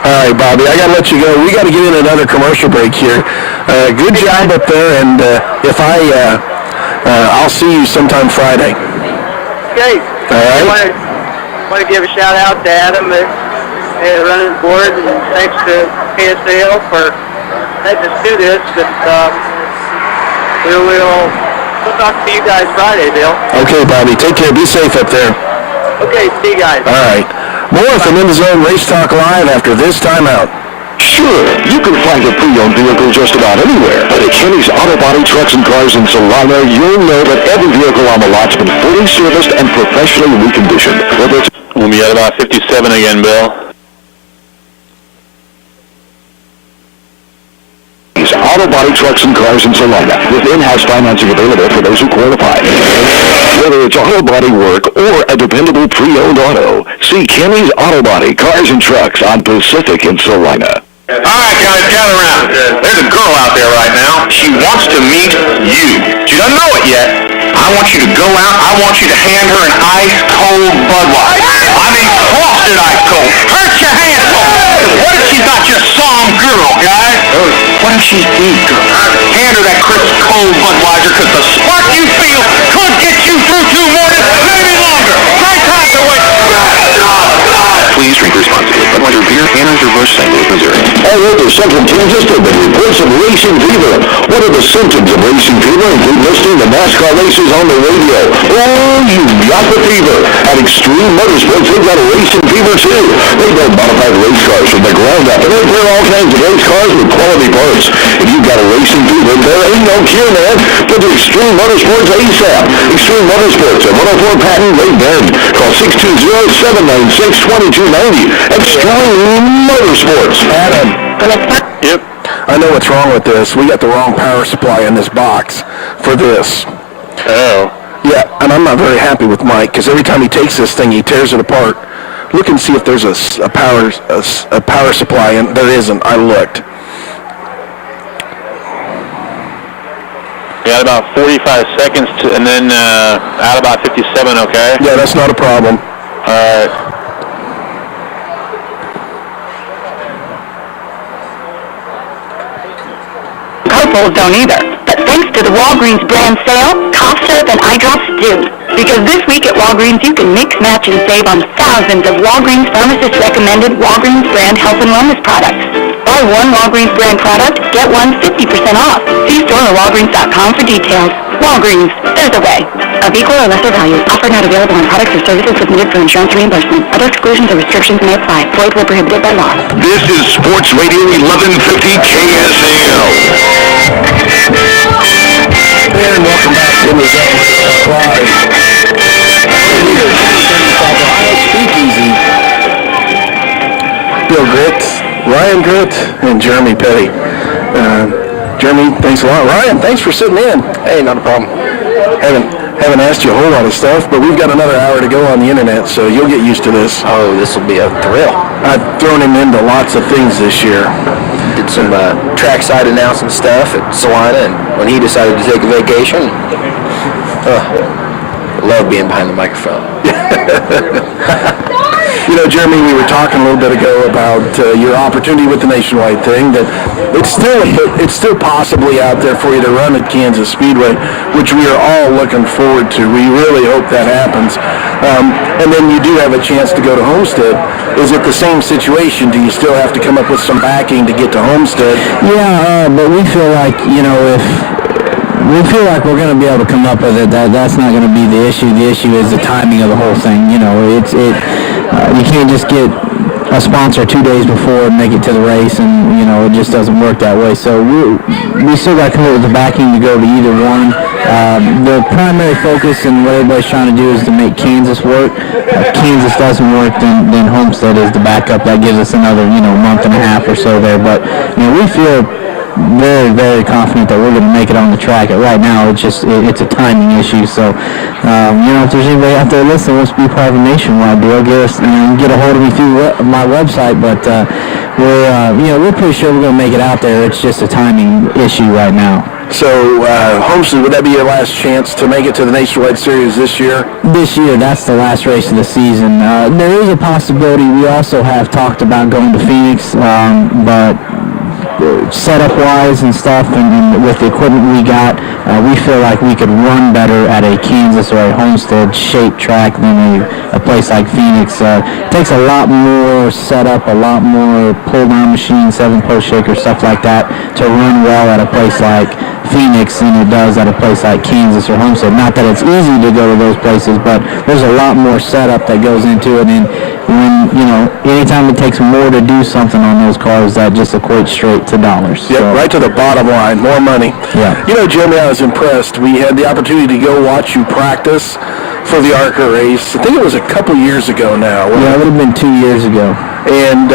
All right, Bobby, I got to let you go. We got to get in another commercial break here. Good job up there, and I'll see you sometime Friday. Okay. All right. I want to give a shout out to Adam running the board, and thanks to KSL for letting us do this. But we'll talk to you guys Friday, Bill. Okay, Bobby. Take care. Be safe up there. Okay, see you guys. All right. More from In the Zone Race Talk Live after this timeout. Sure, you can find a pre-owned vehicle just about anywhere. But at Kenny's Auto Body Trucks and Cars in Salina, you'll know that every vehicle on the lot's been fully serviced and professionally reconditioned. Whether it's We'll be at about 57 again, Bill. Auto Body Trucks and Cars in Salina, with in-house financing available for those who qualify. Whether it's auto body work or a dependable pre-owned auto, see Kenny's Auto Body Cars and Trucks on Pacific in Salina. All right, guys, gather around. There's a girl out there right now. She wants to meet you. She doesn't know it yet. I want you to go out. I want you to hand her an ice-cold Budweiser. I mean, frosted ice-cold. Hurt your hand. What if she's not your some girl, guys? What if she's the girl? Hand her that crisp, cold Budweiser, because the spark you feel could get you through 2 mornings, maybe longer. Great time to wait. Please drink responsibly. Budweiser Beer, Anheuser-Busch, St. Louis, Missouri. There's something congested, but reports of racing fever. What are the symptoms of racing fever? Include listening to NASCAR races on the radio. Oh, you got the fever. At Extreme Motorsports, they've got a racing fever too. They build modified race cars from the ground up, and they repair all kinds of race cars with quality parts. If you've got a racing fever, there ain't no cure, man. Go to Extreme Motorsports ASAP. Extreme Motorsports at 104 Patton, Lake Bend. Call 620-796-2290. Extreme Motorsports. Adam. Yep. I know what's wrong with this. We got the wrong power supply in this box for this. Oh. Yeah, and I'm not very happy with Mike because every time he takes this thing, he tears it apart. Look and see if there's a power supply, and there isn't. I looked. We got about 45 seconds, and then out about 57, okay? Yeah, that's not a problem. All right. Couples don't either. But thanks to the Walgreens brand sale, cough syrup and eye drops do. Because this week at Walgreens, you can mix, match, and save on thousands of Walgreens pharmacist-recommended Walgreens brand health and wellness products. Buy one Walgreens brand product, get one 50% off. See store or walgreens.com for details. Walgreens, there's a way. Of equal or lesser value. Offer not available on products or services submitted for insurance reimbursement. Other exclusions or restrictions may apply. Void where prohibited by law. This is Sports Radio 1150 KSL. And welcome back to the Zone Live. Here, 35 Ohio Speakeasy. Bill Gritz, Ryan Gritz, and Jeremy Petty. Jeremy, thanks a lot. Ryan, thanks for sitting in. Hey, not a problem. Haven't asked you a whole lot of stuff, but we've got another hour to go on the internet, so you'll get used to this. Oh, this will be a thrill. I've thrown him into lots of things this year. Did some trackside announcing stuff at Salina, and when he decided to take a vacation, love being behind the microphone. You know, Jeremy, we were talking a little bit ago about your opportunity with the Nationwide thing, that it's still possibly out there for you to run at Kansas Speedway, which we are all looking forward to. We really hope that happens. And then you do have a chance to go to Homestead. Is it the same situation? Do you still have to come up with some backing to get to Homestead? Yeah, but we feel like, you know, if we feel like we're going to be able to come up with it, that's not going to be the issue. The issue is the timing of the whole thing. You know, you can't just get a sponsor 2 days before and make it to the race, and you know it just doesn't work that way. So we still got to come up with the backing to go to either one. The primary focus and what everybody's trying to do is to make Kansas work. If Kansas doesn't work, then Homestead is the backup. That gives us another month and a half or so there. But we feel very, very confident that we're going to make it on the track. Right now, it's a timing issue. So, if there's anybody out there listening who wants to be part of a Nationwide deal, get a hold of me through my website. But we're pretty sure we're going to make it out there. It's just a timing issue right now. So, Homestead, would that be your last chance to make it to the Nationwide Series this year? This year, that's the last race of the season. There is a possibility. We also have talked about going to Phoenix, but setup-wise and stuff, and with the equipment we got, we feel like we could run better at a Kansas or a Homestead-shaped track than a place like Phoenix. It takes a lot more setup, a lot more pull-down machine, 7-post shaker, stuff like that, to run well at a place like Phoenix than it does at a place like Kansas or Homestead. Not that it's easy to go to those places, but there's a lot more setup that goes into it, and anytime it takes more to do something on those cars, that just equates straight to dollars. Yep, so, right to the bottom line, more money. Yeah. Jeremy, I was impressed. We had the opportunity to go watch you practice for the ARCA race. I think it was a couple years ago now. Yeah, it would have been 2 years ago. And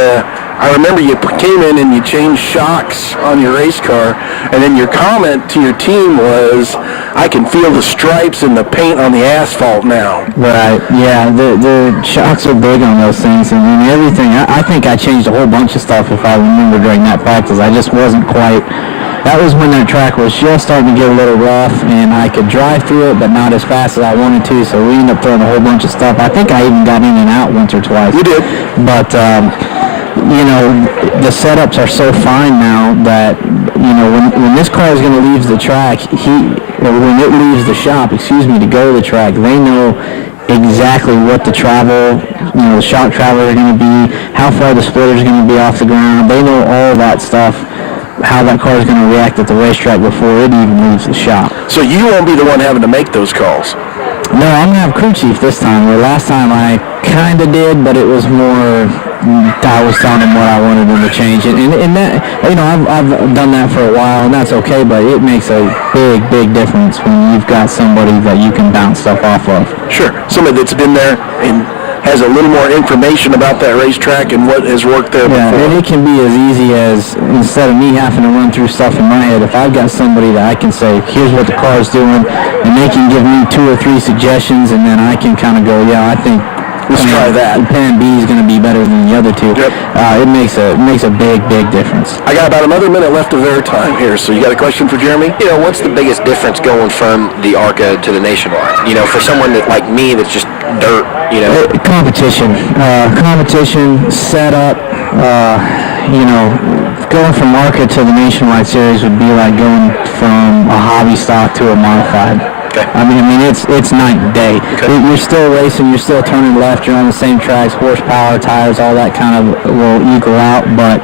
I remember you came in and you changed shocks on your race car, and then your comment to your team was, I can feel the stripes and the paint on the asphalt now. Right, yeah, the shocks are big on those things, and everything. I think I changed a whole bunch of stuff, if I remember, during that practice. I just wasn't quite... That was when that track was just starting to get a little rough, and I could drive through it, but not as fast as I wanted to, so we ended up throwing a whole bunch of stuff. I think I even got in and out once or twice. You did. But... the setups are so fine now that, when this car is going to leave the track, when it leaves the shop, to go to the track, they know exactly what the travel, the shock travel are going to be, how far the splitter is going to be off the ground. They know all that stuff, how that car is going to react at the racetrack before it even leaves the shop. So you won't be the one having to make those calls? No, I'm going to have crew chief this time, where last time I kind of did, but it was more... I was telling him what I wanted him to change, and that, I've done that for a while, and that's okay, but it makes a big, big difference when you've got somebody that you can bounce stuff off of. Sure, somebody that's been there and has a little more information about that racetrack and what has worked there Yeah, before. and it can be as easy as, instead of me having to run through stuff in my head, if I've got somebody that I can say, here's what the car's doing, and they can give me 2 or 3 suggestions, and then I can kind of go, yeah, I think Let's try that. Plan B is going to be better than the other 2. Yep. It makes a big difference. I got about another minute left of their time here, so you got a question for Jeremy? You know, what's the biggest difference going from the ARCA to the Nationwide? You know, for someone that like me that's just dirt, you know. Competition, setup. You know, going from ARCA to the Nationwide Series would be like going from a hobby stock to a modified. Okay. I mean, it's night and day. Okay. You're still racing, you're still turning left, you're on the same tracks, horsepower, tires, all that kind of will equal out, but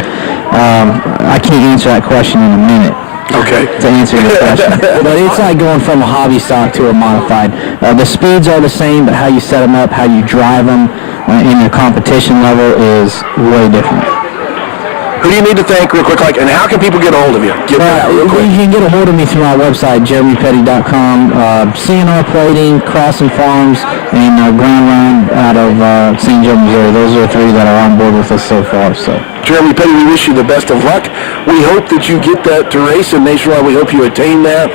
I can't answer that question in a minute. Okay. To answer your question. But it's like going from a hobby stock to a modified. The speeds are the same, but how you set them up, how you drive them, in your competition level is way different. Who do you need to thank real quick, and how can people get a hold of you? Get that real quick. You can get a hold of me through my website, jeremypetty.com. CNR Plating, Crossing Farms, and Grand Run out of St. Joe, Missouri. Those are the 3 that are on board with us so far. So, Jeremy Petty, we wish you the best of luck. We hope that you get that to race in Nationwide. We hope you attain that.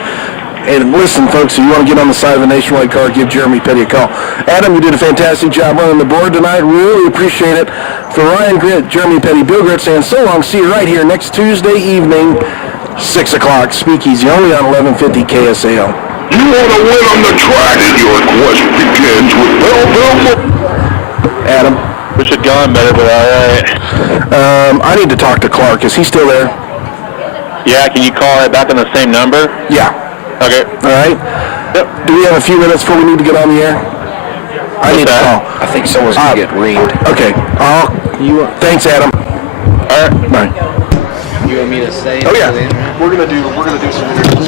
And listen, folks, if you want to get on the side of a Nationwide car, give Jeremy Petty a call. Adam, you did a fantastic job running the board tonight. Really appreciate it. For Ryan Gritt, Jeremy Petty, Bill Gritt saying so long. See you right here next Tuesday evening, 6 o'clock. Speakeasy only on 1150 KSAL. You want to win on the track, and your quest begins with Belleville. Adam? Wish it gone better, but all right. I need to talk to Clark. Is he still there? Yeah, can you call it back on the same number? Yeah. Okay. All right. Yep. Do we have a few minutes before we need to get on the air? I need to call. I think someone's gonna get reamed. Okay. Thanks, Adam. All right. Bye. You want me to say? Oh yeah. We're gonna do some interviews.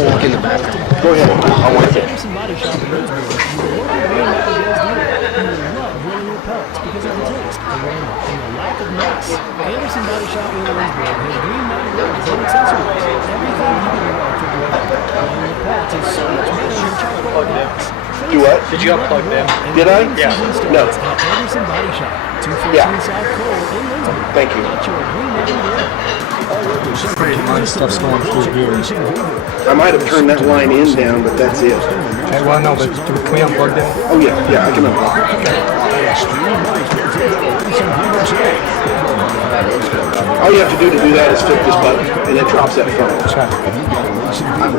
Walk in the bathroom. Go ahead. I'll wait. Anderson Body Shop in Roseboro. The local brand that deals dealer. You will love grilling your pellets because of the taste, aroma, and the lack of mess. Anderson Body Shop in Roseboro has Green Mountain Roses and accessories. Everything you can love for grilling. Grilling your pellets is so much better than chocolate donuts. Do what? Did you unplug them? Did I? Yeah. No. At Anderson Body Shop, 214 Yeah. South Cole in Roseboro. Thank you. Get your Green Mountain Grill. Stuff's going through here. I might have turned that line in down, but that's it. Hey, well, no, but can we unplug them? Oh yeah, I can unplug. All you have to do that is flip this button, and it drops that phone.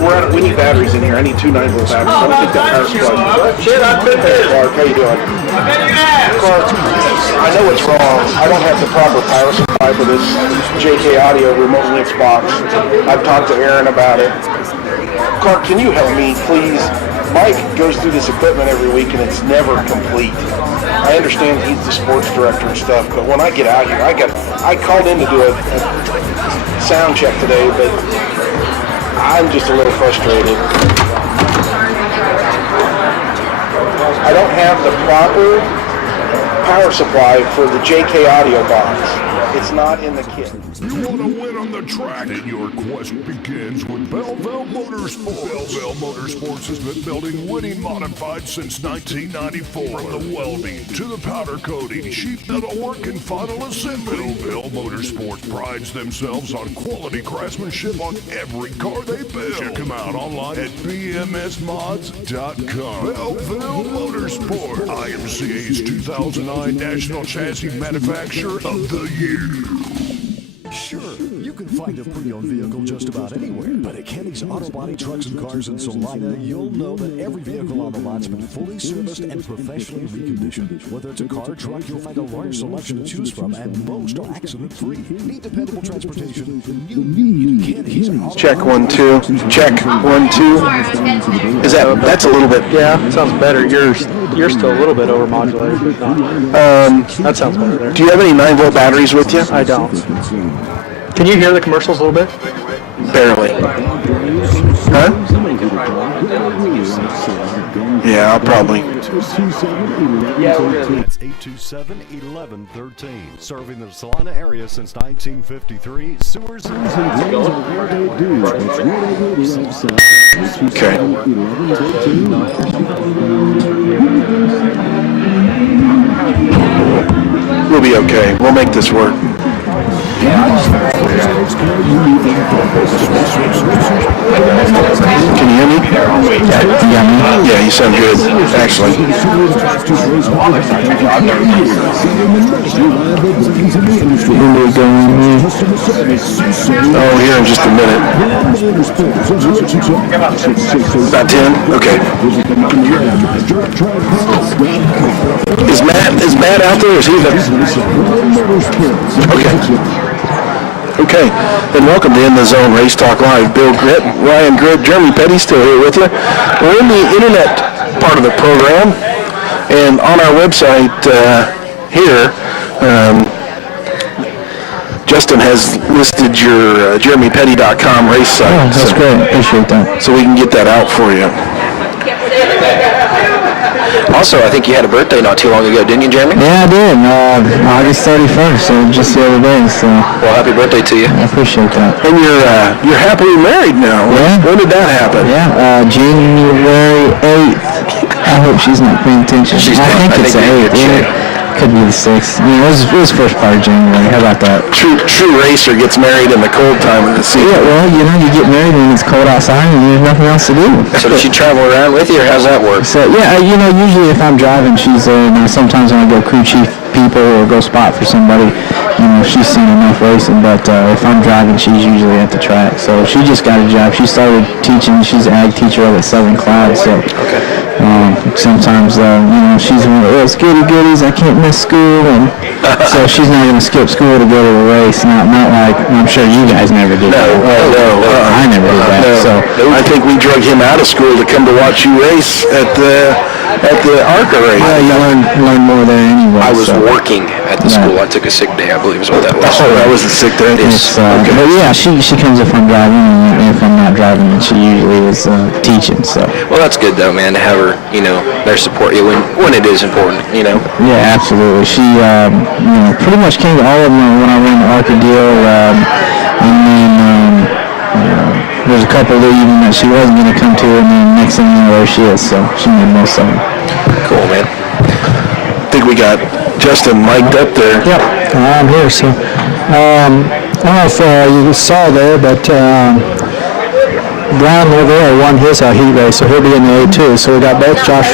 We're out of, we need batteries in here. I need 2 9-volt batteries. I don't think that power's plugged. Shit, I fit this. Clark, how you doing? Clark, I know it's wrong. I don't have the proper power supply for this JK Audio remote links box. I've talked to Aaron about it. Clark, can you help me, please? Mike goes through this equipment every week, and it's never complete. I understand he's the sports director and stuff, but when I get out here, I called in to do a sound check today, but I'm just a little frustrated. I don't have the proper power supply for the JK Audio box. It's not in the kit. You want to win on the track, and your quest begins with Belleville Motorsports. Belleville Motorsports has been building winning modifieds since 1994. From the welding to the powder coating, sheet metal work, and final assembly. Belleville Motorsports prides themselves on quality craftsmanship on every car they build. Check them out online at bmsmods.com. Belleville Motorsport, IMCA's 2009 National Chassis Manufacturer of the Year. Sure, you can find a pre-owned vehicle just about anywhere, but at Kenny's Auto Body Trucks and Cars in Salina, you'll know that every vehicle on the lot's been fully serviced and professionally reconditioned. Whether it's a car or truck, you'll find a large selection to choose from, and most are accident-free. Need dependable transportation? You need Kenny's Auto Check 1 2. Check 1 2. Is that's a little bit? Yeah, sounds better. You're still a little bit over modulated. That sounds better there. Do you have any 9-volt batteries with you? I don't. Can you hear the commercials a little bit? Barely. Huh? Yeah, I'll probably. That's 827-1113. Serving the Salina area since 1953. Sewers and Okay. We'll be okay. We'll make this work. Can you hear me? Yeah, you sound good, actually. When do we go in here? Oh, here in just a minute. About 10? Okay. Is Matt out there, or is he there? Okay, then welcome to In the Zone Race Talk Live. Bill Gritt, Ryan Gritt, Jeremy Petty still here with you. We're in the internet part of the program, and on our website here, Justin has listed your JeremyPetty.com race site. Oh, that's great. Appreciate that. So we can get that out for you. Also, I think you had a birthday not too long ago, didn't you, Jeremy? Yeah, I did. August 31st, so just the other day. So. Well, happy birthday to you. I appreciate that. And you're happily married now. Yeah. When did that happen? Yeah, January 8th. I hope she's not paying attention. I think it's the 8th. Yeah. Could be the 6th. I mean, it was first part of January. How about that? True racer gets married in the cold time of the season. Yeah, well, you get married when it's cold outside and there's nothing else to do. So does she travel around with you, or how's that work? So, yeah, usually if I'm driving, she's there. Sometimes when I go crew chief people or go spot for somebody, she's seen enough racing. But if I'm driving, she's usually at the track. So she just got a job. She started teaching. She's an ag teacher over at Southern Cloud. So sometimes, she's one of those goodies. I can't miss school, and so she's not going to skip school to go to a race. Not like I'm sure you guys never did that. No. I never did that. No. So I think we drug him out of school to come to watch you race at the ARCA race. Yeah, you learn more there anyway. I was working at the school. I took a sick day, I believe is what that was. Oh, that was a sick day? Yes. But yeah, she comes if I'm driving, and if I'm not driving, then she usually is teaching. So. Well, that's good though, man, to have her, there support you when it is important, Yeah, absolutely. She, pretty much came to all of them when I ran the ARCA deal, and then there's a couple even that she wasn't going to come to, and then next thing you know, there she is. So she made most of them. Cool, man. I think we got Justin mic'd up there. Yep, I'm here. So I don't know if you saw there, but Brown over there won his heat race, so he'll be in the A2. So we got both Josh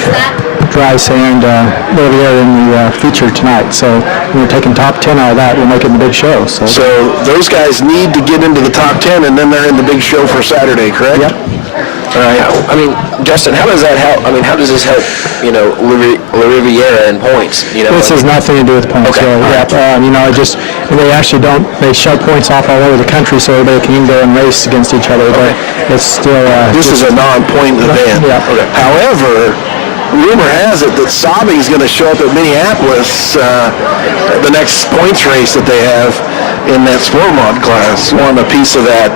Drice and over there in the feature tonight. So we're taking top 10 out of that. We're making the big show. So those guys need to get into the top 10, and then they're in the big show for Saturday, correct? Yep. All right. I mean, Justin, how does that help? I mean, how does this help, La Riviera in points? This has nothing to do with points. Okay. They actually they shut points off all over the country so everybody can go and race against each other. But it's still... this is a non-point event. Yeah. Okay. However, rumor has it that Sabi's going to show up at Minneapolis the next points race that they have in that sport mod class. Want a piece of that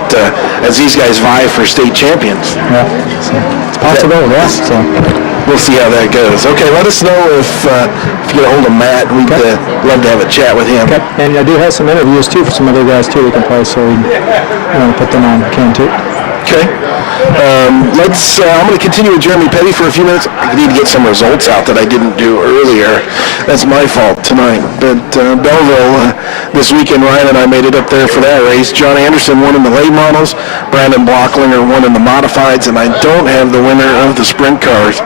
as these guys vie for state champions. Yeah, it's possible, yes. So. We'll see how that goes. Okay, let us know if you get a hold of Matt. We'd love to have a chat with him. Okay. And I do have some interviews, too, for some other guys, too, we can play, so we want to put them on can, too. Okay. I'm going to continue with Jeremy Petty for a few minutes. I need to get some results out that I didn't do earlier. That's my fault tonight. But Belleville, this weekend, Ryan and I made it up there for that race. John Anderson won in the late models. Brandon Blocklinger won in the modifieds. And I don't have the winner of the sprint cars.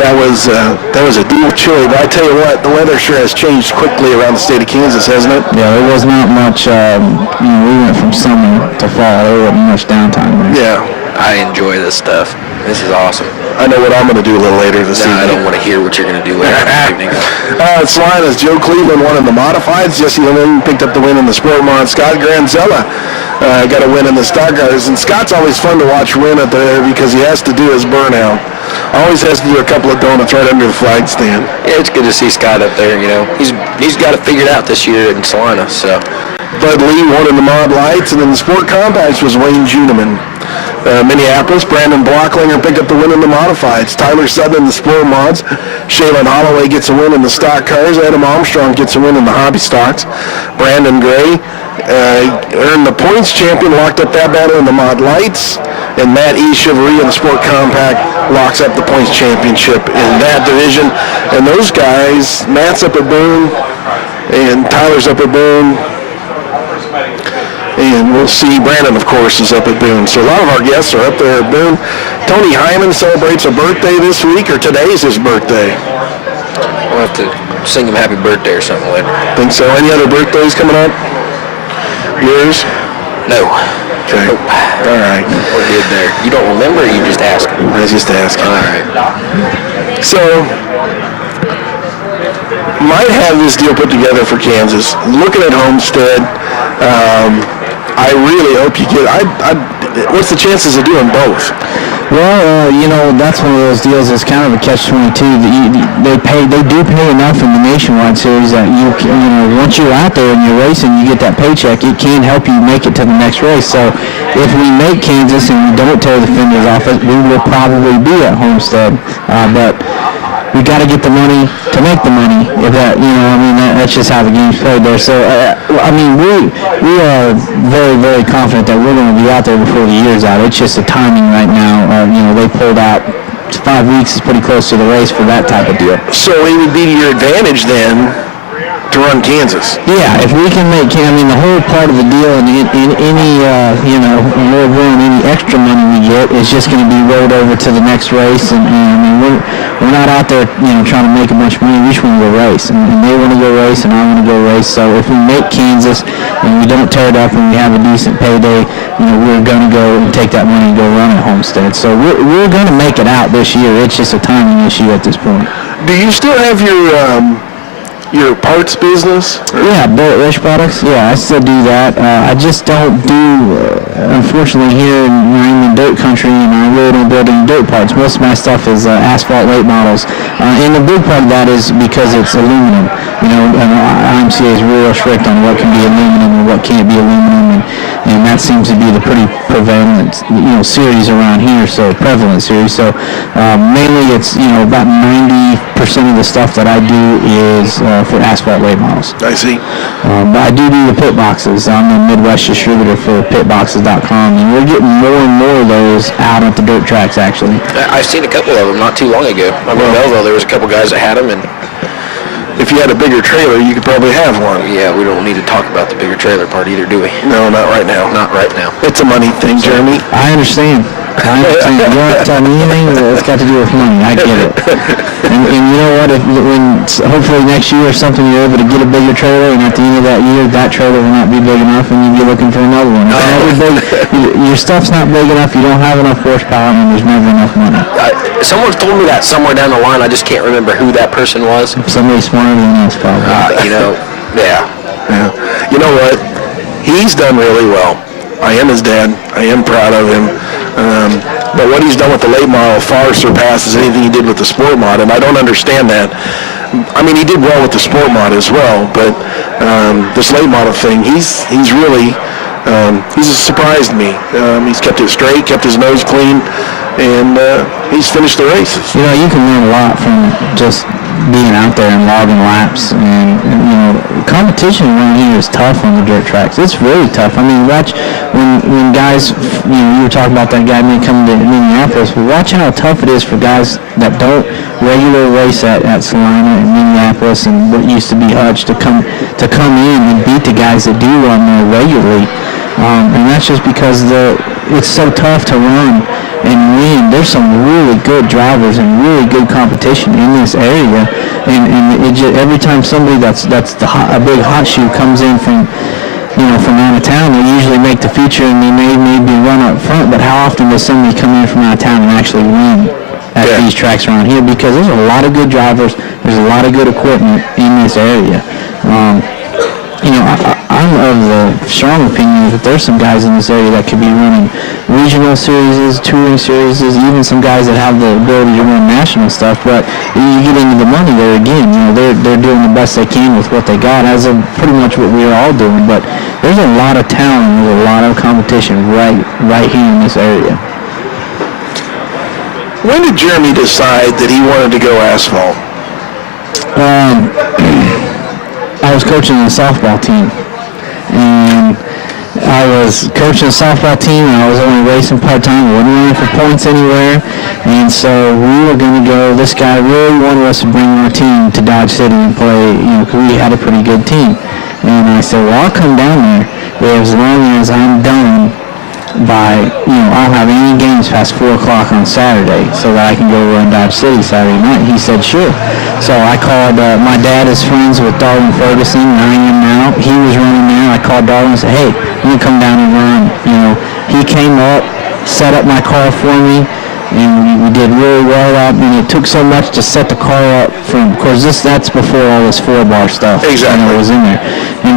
That was a deal chilly, but I tell you what, the weather sure has changed quickly around the state of Kansas, hasn't it? Yeah, there was not much, we went from summer to fall. There wasn't much downtime there. Yeah. I enjoy this stuff. This is awesome. I know what I'm going to do a little later this evening. I don't want to hear what you're going to do later this evening. Salinas, Joe Cleveland won in the modifieds. Jesse Levin picked up the win in the sport mod. Scott Granzella got a win in the stock cars. And Scott's always fun to watch win up there because he has to do his burnout. Always has to do a couple of donuts right under the flag stand. Yeah, it's good to see Scott up there, He's got it figured out this year in Salinas, so. Bud Lee won in the mod lights, and then the sport compacts was Wayne Juneman. Minneapolis, Brandon Blocklinger picked up the win in the modifieds. Tyler Sutton in the sport mods. Shaylin Holloway gets a win in the stock cars. Adam Armstrong gets a win in the hobby stocks. Brandon Gray earned the points champion, locked up that battle in the mod lights. And Matt E. Chivary in the sport compact locks up the points championship in that division. And those guys, Matt's up at Boone, and Tyler's up at Boone, and we'll see Brandon, of course, is up at Boone. So a lot of our guests are up there at Boone. Tony Hyman celebrates a birthday this week, or today's his birthday. We'll have to sing him happy birthday or something later. Think so? Any other birthdays coming up? Yours? No. Okay. Nope. All right. We're good there. You don't remember, or you just asking? I was just asking. All right. So, might have this deal put together for Kansas. Looking at Homestead, I really hope you get. What's the chances of doing both? Well, that's one of those deals that's kind of a catch-22. They do pay enough in the Nationwide Series that once you're out there and you're racing, you get that paycheck. It can help you make it to the next race. So if we make Kansas and we don't tear the fenders off it, we will probably be at Homestead. But we got to get the money to make the money. If that, that's just how the game's played there. So, we are very, very confident that we're going to be out there before the year's out. It's just the timing right now. They pulled out 5 weeks is pretty close to the race for that type of deal. So it would be to your advantage then to run Kansas. Yeah, if we can make, the whole part of the deal and any, any extra money we get is just going to be rolled over to the next race. And we're not out there, trying to make a bunch of money. We just want to go race, and they want to go race, and I want to go race. So if we make Kansas and we don't tear it up and we have a decent payday, we're going to go and take that money and go run at Homestead. So we're going to make it out this year. It's just a timing issue at this point. Do you still have your parts business? Yeah, Bullet Race Products. Yeah, I still do that. I just don't do, unfortunately, here in the dirt country, and I really don't build any dirt parts. Most of my stuff is asphalt late models. And the big part of that is because it's aluminum. And IMCA is real strict on what can be aluminum and what can't be aluminum, and that seems to be the pretty prevalent, series around here, so prevalent series. So mainly it's, about 90% of the stuff that I do is for asphalt late models. I see. But I do the pit boxes. I'm the Midwest distributor for pitboxes.com, and we're getting more and more of those out at the dirt tracks, actually. I've seen a couple of them not too long ago. I mean, Belleville, there was a couple guys that had them, and if you had a bigger trailer, you could probably have one. Yeah, we don't need to talk about the bigger trailer part either, do we? No, not right now. Not right now. It's a money thing, Jeremy. I understand. You don't tell me anything that's got to do with money. I get it. And you know what? When hopefully next year or something, you're able to get a bigger trailer, and at the end of that year, that trailer will not be big enough, and you'll be looking for another one. Your stuff's not big enough, you don't have enough horsepower, and there's never enough money. Someone's told me that somewhere down the line. I just can't remember who that person was. Somebody smarter than us, probably. Yeah. You know what? He's done really well. I am his dad. I am proud of him. But what he's done with the late model far surpasses anything he did with the sport mod, and I don't understand that. I mean, he did well with the sport mod as well, but this late model thing, he's really surprised me. He's kept it straight, kept his nose clean, and he's finished the races. You can learn a lot from just being out there and logging laps, and competition around here is tough on the dirt tracks. It's really tough. I mean, watch when guys, you were talking about that guy coming to Minneapolis, but watch how tough it is for guys that don't regularly race at Salina and Minneapolis and what used to be Hutch to come in and beat the guys that do run there regularly. And that's just because it's so tough to run and win. There's some really good drivers and really good competition in this area, and it just, every time somebody that's a big hot shoe comes in from out of town, they usually make the feature and they may maybe run up front. But how often does somebody come in from out of town and actually win at these tracks around here? Because there's a lot of good drivers, there's a lot of good equipment in this area. I'm of the strong opinion that there's some guys in this area that could be running regional series, touring series, even some guys that have the ability to run national stuff. But you get into the money there again, they're doing the best they can with what they got, as of pretty much what we're all doing. But there's a lot of talent, there's a lot of competition right here in this area. When did Jeremy decide that he wanted to go asphalt? I was coaching the softball team, and I was coaching a softball team, and I was only racing part-time. I wasn't running for points anywhere. And so we were going to go, this guy really wanted us to bring our team to Dodge City and play, because we had a pretty good team. And I said, well, I'll come down there as long as I'm done by, I'll have any games past 4 o'clock on Saturday so that I can go run Dodge City Saturday night. He said, sure. So I called, my dad is friends with Darwin Ferguson, and I am now. He was running there. I called Darwin and said, hey, you can come down and run. He came up, set up my car for me, and we did really well out. And it took so much to set the car up from, of course, that's before all this 4-bar stuff was in there.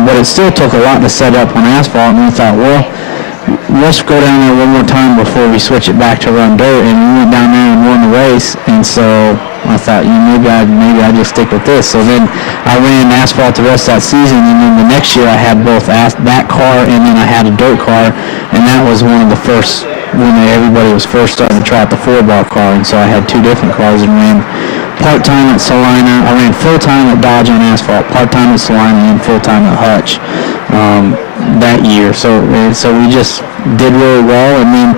But it still took a lot to set up on asphalt, and we thought, well, let's go down there one more time before we switch it back to run dirt. And we went down there and won the race. And so I thought, maybe I just stick with this. So then I ran asphalt the rest of that season, and then the next year I had both that car and then I had a dirt car, and that was one of the first when everybody was first starting to try out the 4-bar car. And so I had 2 different cars and ran part-time at Salina. I ran full-time at Dodge on asphalt, part-time at Salina, and full-time at Hutch that year. So we just did really well. And then,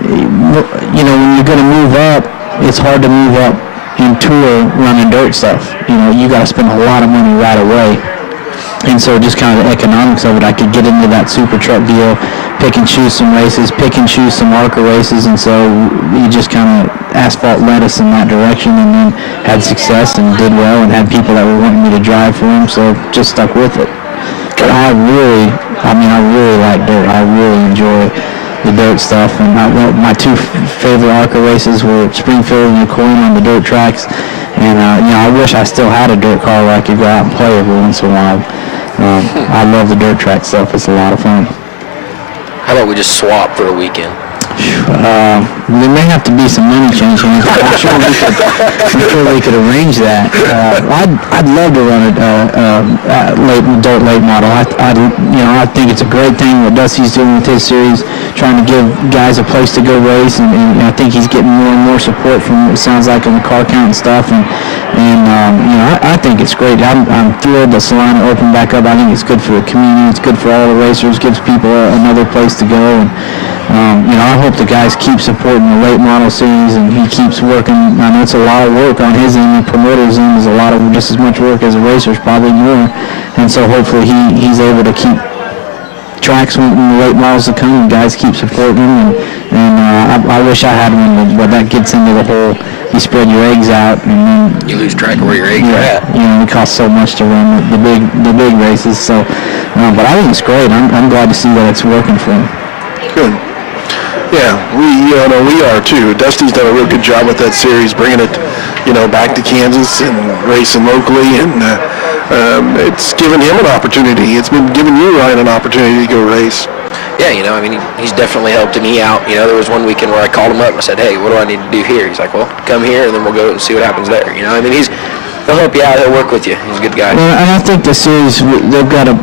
when you're going to move up, it's hard to move up in tour running dirt stuff. You got to spend a lot of money right away. And so just kind of the economics of it, I could get into that super truck deal, pick and choose some races, pick and choose some ARCA races, and so we just kind of asphalt led us in that direction, and then had success and did well and had people that were wanting me to drive for them, so just stuck with it. But I really like dirt. I really enjoy the dirt stuff, and my 2 favorite ARCA races were Springfield and Ecoin on the dirt tracks. And, I wish I still had a dirt car where I could go out and play every once in a while. I love the dirt track stuff. It's a lot of fun. How about we just swap for a weekend? There may have to be some money change. I'm sure we could arrange that. I'd love to run a dirt late model. I think it's a great thing what Dusty's doing with his series, trying to give guys a place to go race, and I think he's getting more and more support from it sounds like on the car count and stuff. I think it's great. I'm thrilled that Salina opened back up. I think it's good for the community. It's good for all the racers. Gives people another place to go. And I hope the guys keep supporting the late model series, and he keeps working. I know it's a lot of work on his end. The promoter's end is a lot of just as much work as the racers, probably more. And so hopefully he's able to keep tracks wanting the late models to come, and guys keep supporting him. I wish I had one, but that gets into the whole, you spread your eggs out, and then you lose track of where your eggs are at. It costs so much to run the big races. So, but I think it's great. I'm glad to see that it's working for him. Good. Yeah, we are too. Dusty's done a real good job with that series, bringing it, back to Kansas and racing locally, and it's given him an opportunity. It's been giving you, Ryan, an opportunity to go race. Yeah, he's definitely helped me out. There was one weekend where I called him up and I said, hey, what do I need to do here? He's like, well, come here, and then we'll go and see what happens there. He'll help you out. He'll work with you. He's a good guy. Well, and I think the series, they got a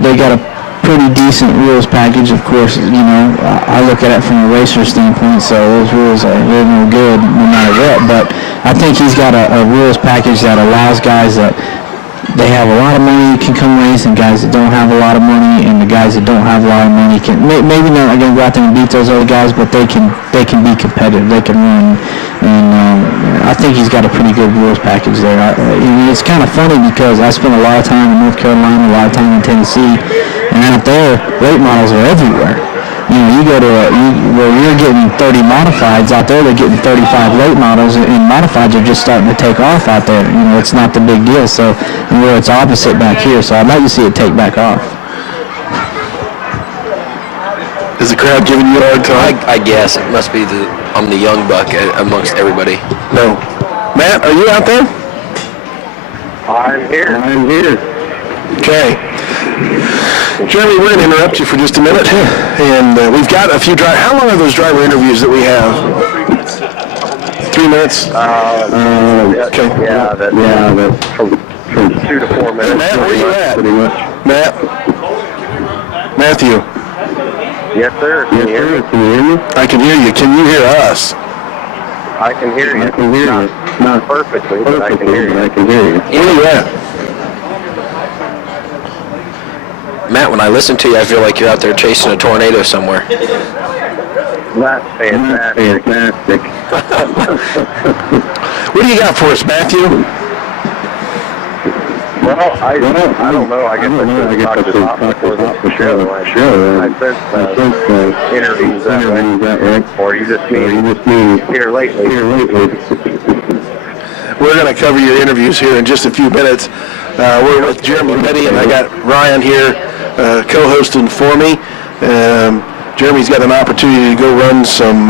pretty decent rules package. Of course, I look at it from a racer standpoint, so those rules are no good no matter what. But I think he's got a rules package that allows guys that they have a lot of money can come race, and guys that don't have a lot of money, and the guys that don't have a lot of money can maybe not going to go out there and beat those other guys, but they can be competitive. They can run, and I think he's got a pretty good rules package there. It's kind of funny because I spent a lot of time in North Carolina, a lot of time in Tennessee, and out there, late models are everywhere. You go to where you're getting 30 modifieds, out there they're getting 35 late models, and modifieds are just starting to take off out there. It's not the big deal. So, where it's opposite back here, so I'd like to see it take back off. Is the crowd giving you a hard time? I guess it must be I'm the young buck amongst everybody. No. Matt, are you out there? I'm here. Okay. Jeremy, we're going to interrupt you for just a minute, and we've got a few how long are those driver interviews that we have? 3 minutes? Okay. From 2 to 4 minutes. Matt, where are you at? Pretty much. Matthew. Yes, sir. Can you hear me? I can hear you. Can you hear us? I can hear you. Not perfectly, but I can hear you. Where are you at? Matt, when I listen to you, I feel like you're out there chasing a tornado somewhere. That's fantastic. What do you got for us, Matthew? Well, I don't know. I guess I should talk before the show. I sent interviews that way. Or you just mean here lately. We're going to cover your interviews here in just a few minutes. We're with Jeremy Petty, and I got Ryan here co-hosting for me. Jeremy's got an opportunity to go run some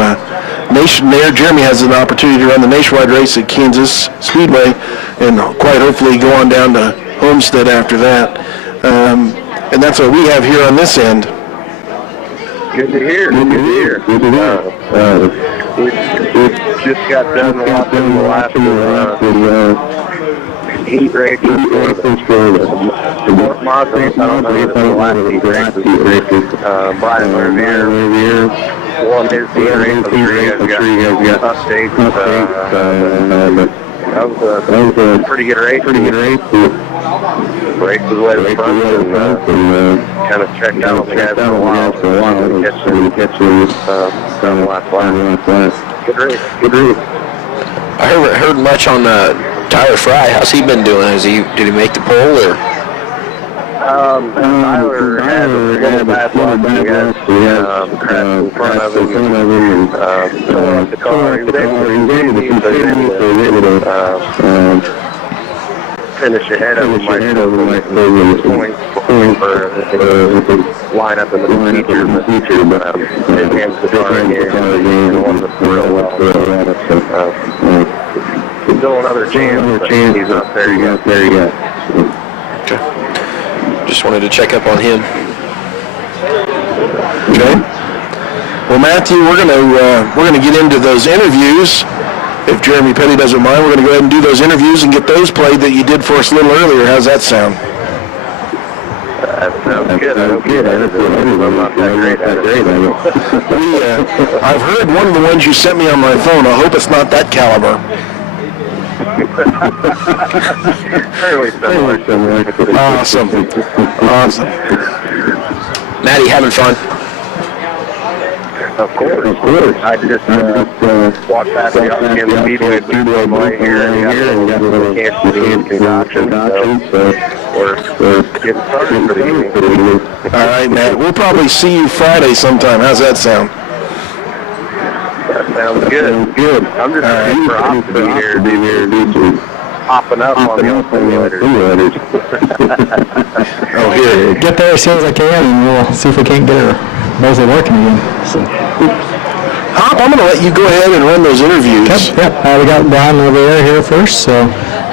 Jeremy has an opportunity to run the nationwide race at Kansas Speedway, and quite hopefully go on down to Homestead after that. And that's what we have here on this end. Good to hear. We just got done watching the last heat races for the North Mazda. I don't know if it's the last heat races. Brian Revere won his heat race. I'm sure you guys got updates. That was a pretty good race. Race was way to the front and kind of checked out on the guys for a while. Catch the last lap. Good race. I heard much on Tyler Fry. How's he been doing? Did he make the pole or? Tyler had a little bad luck. He crashed in front of him and tore up the car. He was able to finish ahead of him. Might points for the lineup in the future, but enhanced the car again and won the real well. Still another chance. He's not there yet. Okay. Just wanted to check up on him. Okay. Well, Matthew, we're gonna get into those interviews. If Jeremy Petty doesn't mind, we're gonna go ahead and do those interviews and get those played that you did for us a little earlier. How's that sound? That sounds good. I hope I'm not that great at it. I've heard one of the ones you sent me on my phone. I hope it's not that caliber. Fairly similar. Awesome. Matty, having fun? Of course. I just walked past the Kansas Speedway play here and got the Kansas City concoction. So we're getting started for the evening. All right, Matt. We'll probably see you Friday sometime. How's that sound? That sounds good. I'm just ready for Ops to be here, hopping up on the old simulators. Oh, here. Get there as soon as I can, and we'll see if we can't get her both working again. Hop, I'm going to let you go ahead and run those interviews. Yep. We got Brian Revere here first, so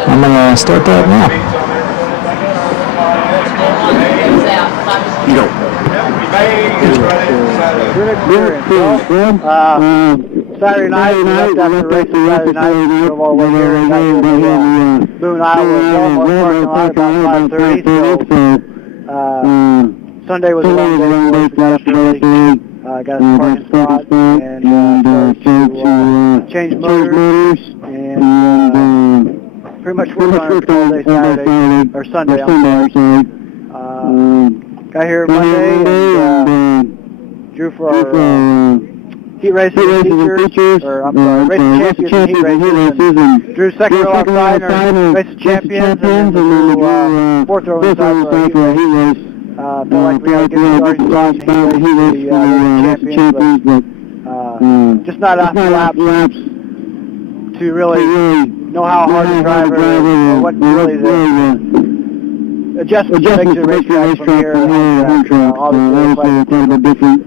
I'm going to start that now. You don't. Saturday night, we left after the race Saturday night, drove all the way here and got to the Boone, Iowa, Walmart parking lot about 5:30, so Sunday was a long day for us yesterday. Got a parking spot and started to change motors and pretty much worked on it all day Saturday, or Sunday, I'm sorry. Got here Monday and drew for our heat racing features, or I'm sorry, race champions and heat races, and drew second row outside our race champions, and then drew fourth row inside for our heat race. Felt like we had a good starting spot in the champions, but just not enough laps to really know how hard to drive or what really the adjustments to make to the racetrack from here. Obviously, it's like a little bit different.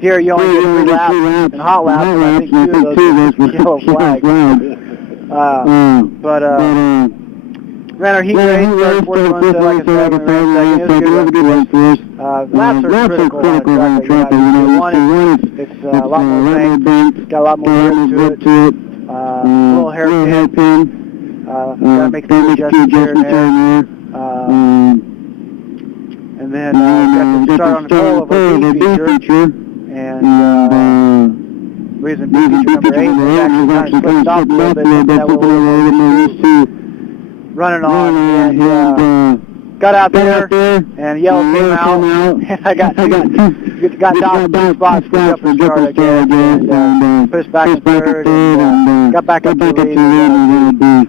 Here you only get 3 laps and hot laps, and I think 2 of those were yellow flags. But ran our heat race, started fourth one, like I said, and ran second. It was a good race for us. Laps are critical on a track like that. One, it's a lot more banked, it's got a lot more grip to it, a little hairpin. Gotta make some adjustments here and there. And then got to start on the pole of our B feature. And reason B feature number 8 was actually kind of slipped off a little bit, that we're a little more used to running on. And got out there, and yellow came out, and I got down 2 spots to pick up the start again, and pushed back in third, and got back up to the lead.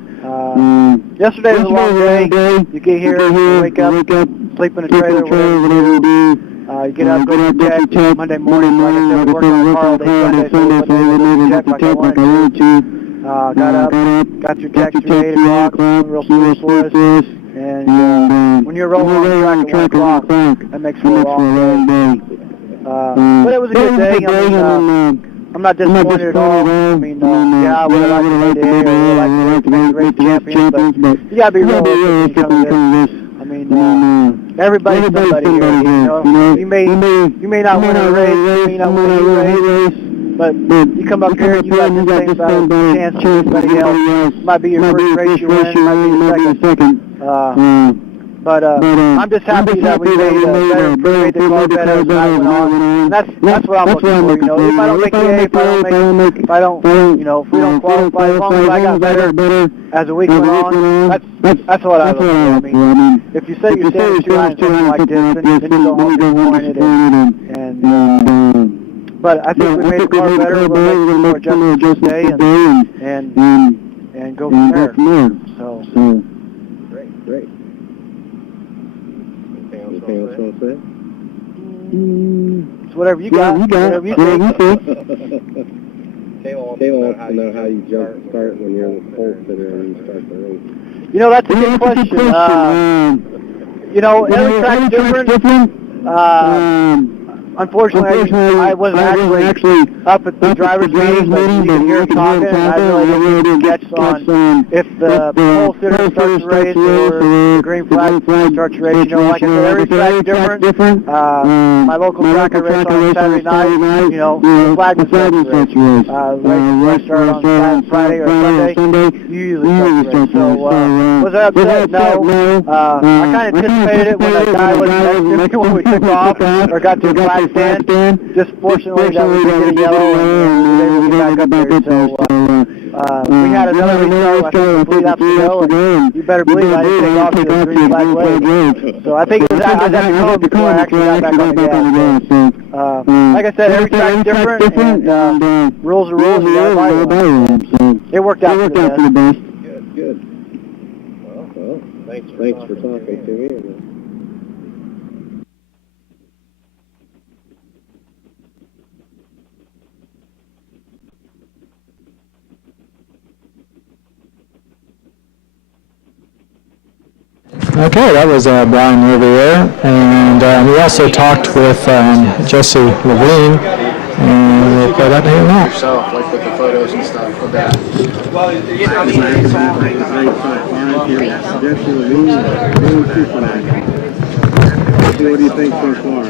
Yesterday was a long day. You get here, you wake up, sleep in a trailer, whatever you do. You get up, go to the check Monday morning. Like I said, we worked on the car all day Sunday, so we went to check like I wanted to. Got up, got your checks through 8 o'clock, real smooth for us. And when you're rolling on the track at 1 o'clock, that makes for a long day. But it was a good day. I mean, I'm not disappointed at all. I mean, yeah, I would have liked to win today, or would have liked to make the race champion, but you got to be realistic when you come to this. I mean, everybody's somebody here. You know, you may not win a race, you may not win a race, but you come up here and you got the same chance as everybody else. Might be your first race you win, might be your second. But I'm just happy that we made the car better as I went on. And that's what I'm looking for. You know, if I don't make the A, if I don't, you know, if we don't qualify, as long as I got better as the week went on, that's what I look for. I mean, if you say you're standing too high in something like this, then you go home disappointed. But I think we made the car better. We'll make some more adjustments today and go from there. So. Great. Anything else you want to say? It's whatever you got. Whatever you think. Taylor wants to know how you jump start when you're in the pole sitter and you start the race. You know, that's a good question. You know, every track's different. Unfortunately, I wasn't actually up at the driver's meeting, but you can hear talking, and I really didn't catch on if the pole sitter starts the race or the green flag starts the race. You know, like I said, every track's different. My local track I raced on Saturday night, you know, the flag was starts the race. Race started on Friday or Sunday, you usually start the race. So, was I upset? No. I kind of anticipated it when that guy wasn't next to me when we took off or got to the flag stand. Just fortunately that we didn't get yellow and we were able to get back up there. So we had another restart, I think 3 laps to go, and you better believe I didn't take off to the green flag wave. So I think it was I was at the code before I actually got back on the gas. So, like I said, every track's different, and rules are rules, and you gotta abide by them. So it worked out for the best. Good. Well, thanks for talking to me. Okay, that was Brian Riviere, and we also talked with Jesse Levine, and we'll play that here now. Yourself, like with the photos and stuff with that. Jesse Levine, what do you think so far?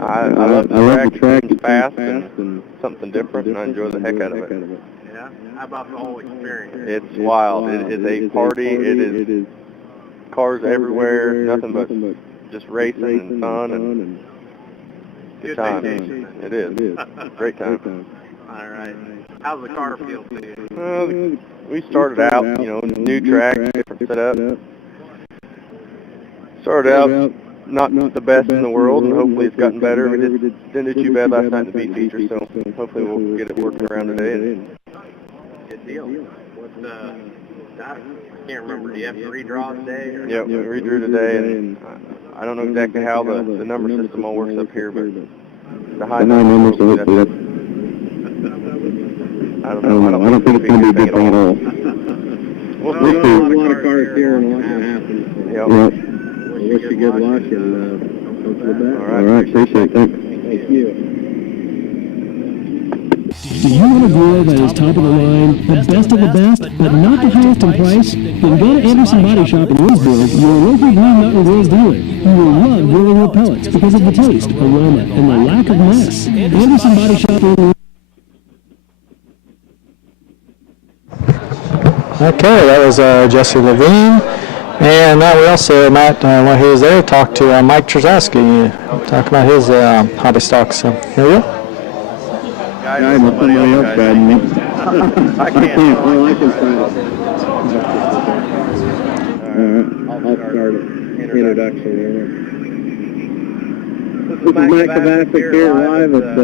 I love the track. It's fast and something different, and I enjoy the heck out of it. Yeah? How about the whole experience? It's wild. It is a party. It is cars everywhere, nothing but just racing and fun and good time. It is. Great time. All right. How's the car feel to you? We started out, you know, new track, different setup. Started out not the best in the world, and hopefully it's gotten better. We didn't do too bad last night in the B feature, so hopefully we'll get it working around today. Good deal. What's I can't remember. Do you have to redraw today? Yeah, we redrew today, and I don't know exactly how the number system all works up here, but the high numbers. I don't know. I don't think it's going to be a good thing at all. We'll see. A lot of cars here and a lot can happen. Yep. I wish you good luck and hope for the best. All right, appreciate it. Thanks. Thank you. Do you want a grill that is top of the line, the best of the best, but not the highest in price? Then go to Anderson Body Shop in Williamsburg, your local Green Mountain Grills dealer. You will love grilling your pellets because of the taste, aroma, and the lack of mess. Anderson Body Shop in Okay, that was Jesse Levine. And we also, Matt, while he was there, talked to Mike Trzowski, talking about his hobby stocks. So, here we go. Guys, somebody else bad me. I can't. Well, I can try it. All right, I'll start it. introduction. This is Mike Kovacic here live at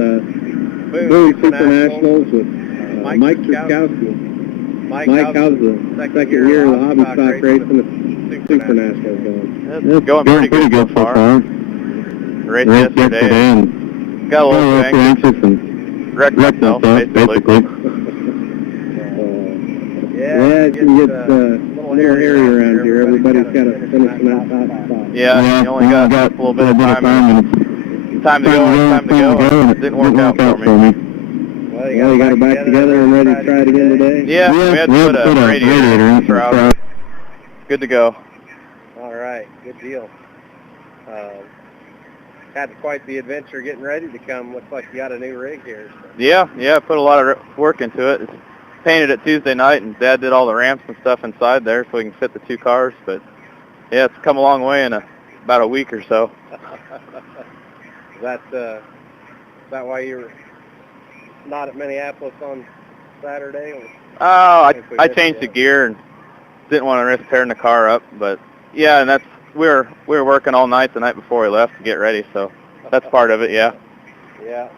Boone Super Nationals with Mike Truskowski. Mike, how's the second year of the hobby stock racing at Super Nationals going? It's going pretty good so far. Raced yesterday and got a little anxious and wrecked myself, basically. Yeah, it can get a little hairy around here. Everybody's got to finish in that top spot. Yeah, you only got a little bit of time to go, and it didn't work out for me. Well, you got it back together and ready to try it again today? Yeah, we had to put a radiator in the shroud. Good to go. All right, good deal. Had quite the adventure getting ready to come. Looks like you got a new rig here. So. Yeah, put a lot of work into it. It's painted it Tuesday night, and Dad did all the ramps and stuff inside there so we can fit the two cars. But yeah, it's come a long way in about a week or so. Is that why you were not at Minneapolis on Saturday? Or? Oh, I changed the gear and didn't want to risk tearing the car up. But yeah, and we were working all night the night before we left to get ready, so that's part of it. Yeah. Yeah.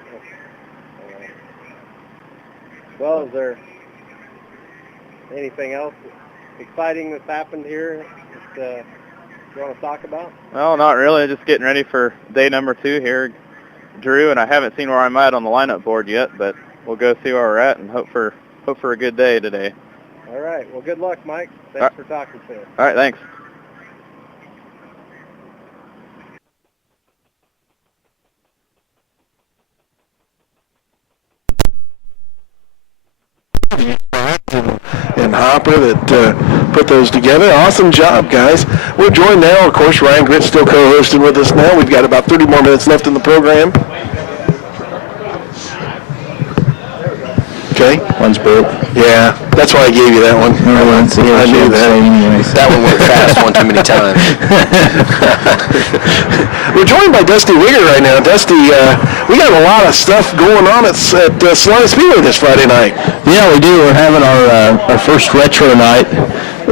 Well, is there anything else exciting that's happened here that you want to talk about? No, not really. Just getting ready for day number 2 here, Drew, and I haven't seen where I'm at on the lineup board yet, but we'll go see where we're at and hope for a good day today. All right. Well, good luck, Mike. Thanks for talking to us. All right, thanks. And Hopper that put those together. Awesome job, guys. We're joined now, of course, Ryan Gritt still co-hosting with us now. We've got about 30 more minutes left in the program. Okay. One's broke. Yeah, that's why I gave you that one. I knew that. That one went fast one too many times. We're joined by Dusty Wigger right now. Dusty, we got a lot of stuff going on at Salina Speedway this Friday night. Yeah, we do. We're having our first retro night,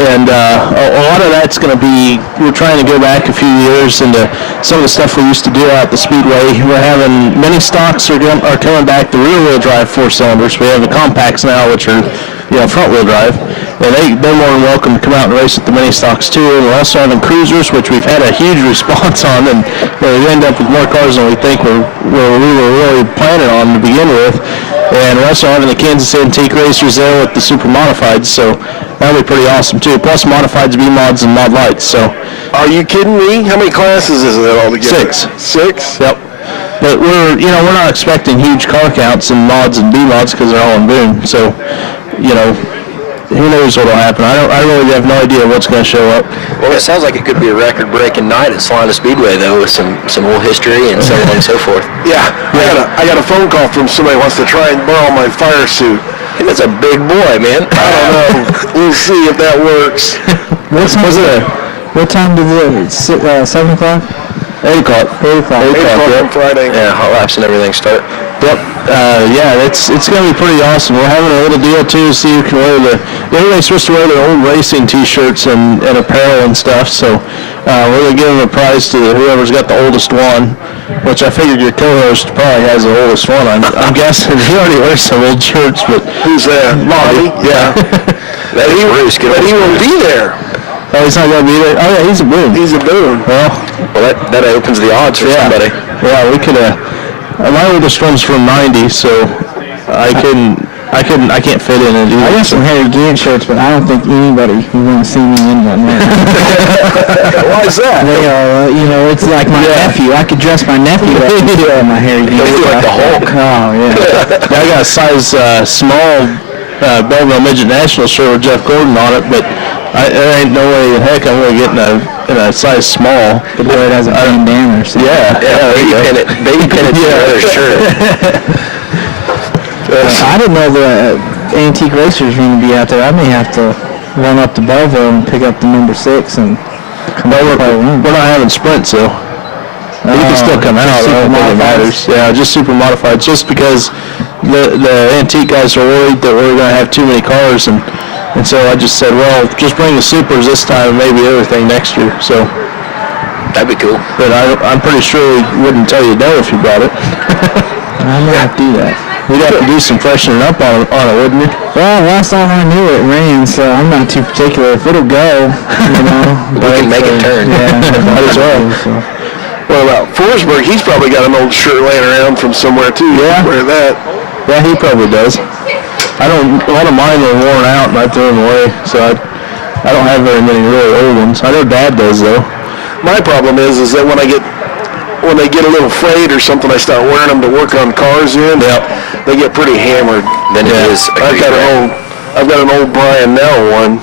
and a lot of that's going to be, we're trying to go back a few years into some of the stuff we used to do out at the Speedway. We're having many stocks are coming back, the rear-wheel drive 4-cylinders. We have the compacts now, which are front-wheel drive, and they're more than welcome to come out and race at the mini stocks too. And we're also having cruisers, which we've had a huge response on, and we end up with more cars than we think we were really planning on to begin with. And we're also having the Kansas Antique Racers there with the Super Modifieds, so that'll be pretty awesome too. Plus Modifieds, B-Mods, and Mod Lights. So, are you kidding me? How many classes is it altogether? 6. 6? Yep. But we're not expecting huge car counts in mods and B-Mods because they're all in Boone. So, who knows what'll happen? I really have no idea what's going to show up. Well, it sounds like it could be a record-breaking night at Salina Speedway, though, with some old history and so on and so forth. Yeah, I got a phone call from somebody who wants to try and borrow my fire suit. Hey, that's a big boy, man. I don't know. We'll see if that works. What time did 7 o'clock? 8 o'clock. 8 o'clock. 8 o'clock on Friday. Yeah, hot laps and everything start. Yep. It's going to be pretty awesome. We're having a little deal too, so you can wear everybody's supposed to wear their old racing T-shirts and apparel and stuff. So we're going to give them a prize to whoever's got the oldest one, which I figured your co-host probably has the oldest one. I'm guessing he already wears some old shirts, but who's that? Bobby. Yeah. That is Bruce. But he won't be there. Oh, he's not going to be there? Oh, yeah, he's a Boone. He's a Boone. Well, that opens the odds for somebody. Yeah, we could my oldest one's from 90, so I can't fit in it either. I got some Harry Gann shirts, but I don't think anybody would want to see me in one. Why is that? They are, it's like my nephew. I could dress my nephew up in my Harry Gann stuff. Like the Hulk. Oh, yeah. I got a size small Belleville Midget National shirt with Jeff Gordon on it, but there ain't no way in heck I'm going to get in a size small. But it has a bandana or something. Yeah, baby pin it to your other shirt. I didn't know the Antique Racers were going to be out there. I may have to run up to Belleville and pick up the number 6 and come over. We're not having Sprint, so you can still come out. I don't think it matters. Yeah, just Super Modified. Just because the Antique guys are worried that we're going to have too many cars, and so I just said, well, just bring the Supers this time and maybe everything next year. So That'd be cool. But I'm pretty sure he wouldn't tell you no if you brought it. I'm gonna have to do that. We'd have to do some freshening up on it, wouldn't you? Well, last time I knew it rained, so I'm not too particular. If it'll go, we can make it turn. Yeah, might as well. What about Forsberg? He's probably got an old shirt laying around from somewhere too. Yeah. Wear that. Yeah, he probably does. A lot of mine were worn out and I threw them away, so I don't have very many really old ones. I know Dad does though. My problem is that when they get a little frayed or something, I start wearing them to work on cars in. Yep. They get pretty hammered. Then it is. I've got an old Brian Nell one.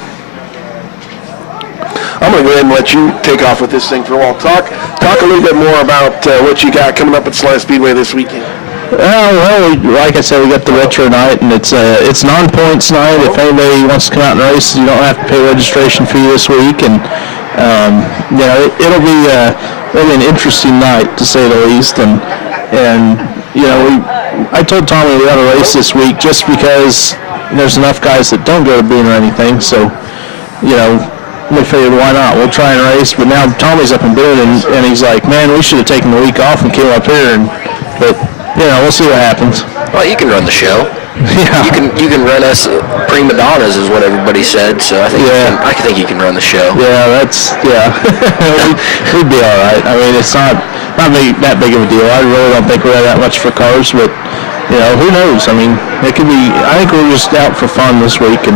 I'm going to go ahead and let you take off with this thing for a while. Talk a little bit more about what you got coming up at Salina Speedway this weekend. Well, like I said, we got the retro night, and it's non-points night. If anybody wants to come out and race, you don't have to pay registration fee this week, and it'll be an interesting night to say the least. And I told Tommy we ought to race this week just because there's enough guys that don't go to Boone or anything. So, we figured why not? We'll try and race. But now Tommy's up in Boone, and he's like, man, we should have taken the week off and came up here. But we'll see what happens. Well, you can run the show. Yeah. You can run us prima donnas is what everybody said. So I think I think you can run the show. Yeah, we'd be all right. I mean, it's not that big of a deal. I really don't think we're that much for cars, but who knows? I mean, it could be. I think we're just out for fun this week, and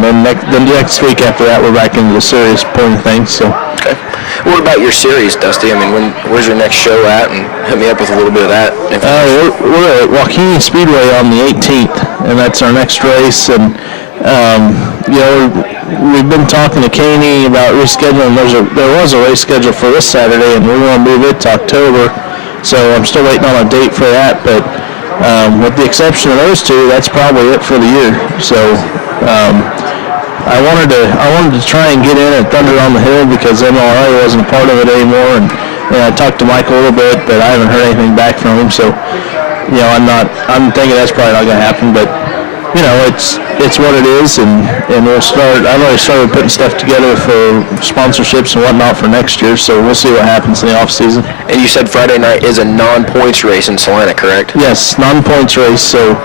then next week after that we're back into the serious point of things. So. Okay. What about your series, Dusty? I mean, where's your next show at? And hit me up with a little bit of that. We're at Waukegan Speedway on the 18th, and that's our next race. And we've been talking to Caney about rescheduling. There was a race scheduled for this Saturday, and we want to move it to October. So I'm still waiting on a date for that. But with the exception of those two, that's probably it for the year. So. I wanted to try and get in at Thunder on the Hill because MLRA wasn't a part of it anymore, and I talked to Mike a little bit, but I haven't heard anything back from him. So, I'm thinking that's probably not going to happen. But it's what it is, and we'll start. I've already started putting stuff together for sponsorships and whatnot for next year. So we'll see what happens in the off season. And you said Friday night is a non-points race in Salina, correct? Yes, non-points race. So.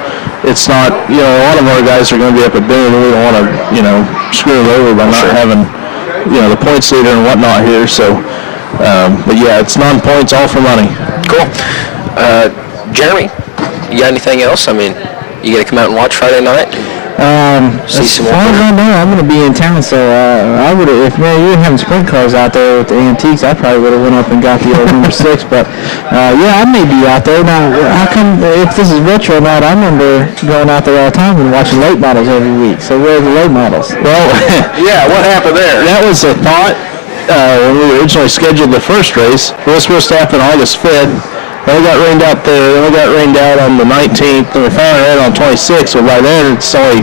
It's not, a lot of our guys are going to be up at Boone, and we don't want to, screw them over by not having, the points leader and whatnot here. So, but yeah, it's non-points, all for money. Cool. Jeremy, you got anything else? I mean, you got to come out and watch Friday night? As far as I know, I'm going to be in town, so I would have, if you were having sprint cars out there with the antiques, I probably would have went up and got the old number 6, but I may be out there. Now, how come, if this is retro night, I remember going out there all the time and watching late models every week, so where are the late models? Well, yeah, what happened there? That was a thought when we originally scheduled the first race. It was supposed to happen August 5th. Then we got rained out there, then we got rained out on the 19th, and we finally ran on 26th, so by then it's only,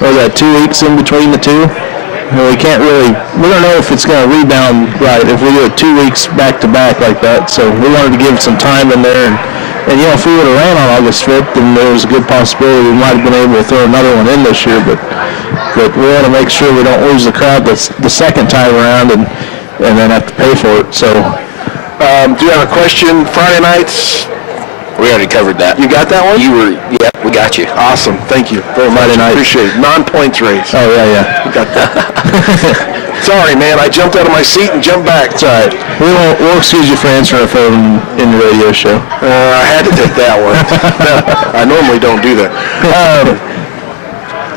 2 weeks in between the two? And we don't know if it's going to rebound right if we do it 2 weeks back-to-back like that, so we wanted to give it some time in there, and if we would have ran on August 5th, then there was a good possibility we might have been able to throw another one in this year, but we want to make sure we don't lose the crowd the second time around and then have to pay for it, so... do you have a question? Friday nights? We already covered that. You got that one? Yeah, we got you. Awesome. Thank you very much. Appreciate it. Non-points race. Oh, yeah. You got that. Sorry, man. I jumped out of my seat and jumped back. It's all right. We'll excuse you for answering a phone in the radio show. I had to take that one. I normally don't do that.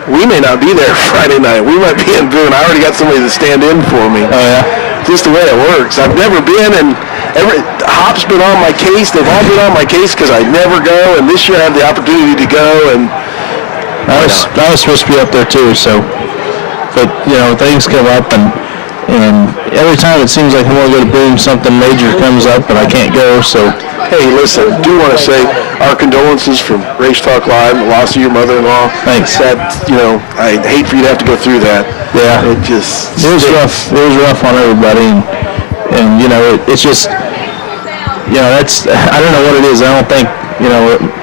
We may not be there Friday night. We might be in Boone. I already got somebody to stand in for me. Oh, yeah? Just the way it works. I've never been, and Hop's been on my case. They've all been on my case because I never go, and this year I have the opportunity to go. And I was supposed to be up there too. So, but things come up, and every time it seems like I want to go to Boone, something major comes up, and I can't go. So, hey, listen, I do want to say our condolences from Race Talk Live, the loss of your mother-in-law. Thanks. That I hate for you to have to go through that. Yeah, it was rough. It was rough on everybody, and it's just that's I don't know what it is. I don't think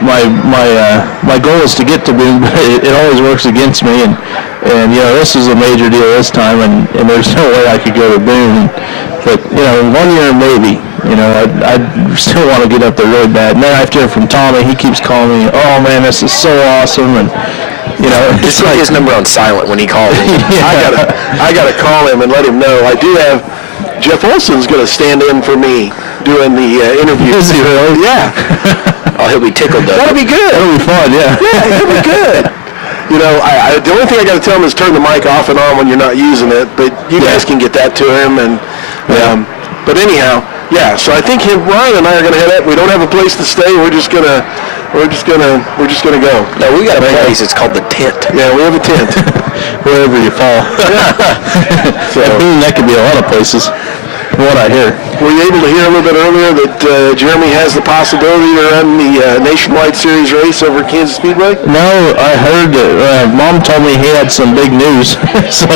my goal is to get to Boone, but it always works against me, and And, this is a major deal this time, and there's no way I could go to Boone. But, 1 year maybe. I still want to get up there really bad. And then I have to hear from Tommy. He keeps calling me, oh, man, this is so awesome. And, just put his number on silent when he calls me. I gotta call him and let him know. I do have Jeff Olson's going to stand in for me doing the interview. Is he really? Yeah. Oh, he'll be tickled, though. That'll be good. That'll be fun, yeah. Yeah, it'll be good. The only thing I got to tell him is turn the mic off and on when you're not using it, but you guys can get that to him. And but anyhow, yeah. So I think Ryan and I are going to head up. We don't have a place to stay. We're just gonna go. No, we got a place. It's called the Tent. Yeah, we have a tent. Wherever you fall. So that could be a lot of places. From what I hear. Were you able to hear a little bit earlier that Jeremy has the possibility to run the Nationwide Series race over at Kansas Speedway? No, I heard that Mom told me he had some big news. So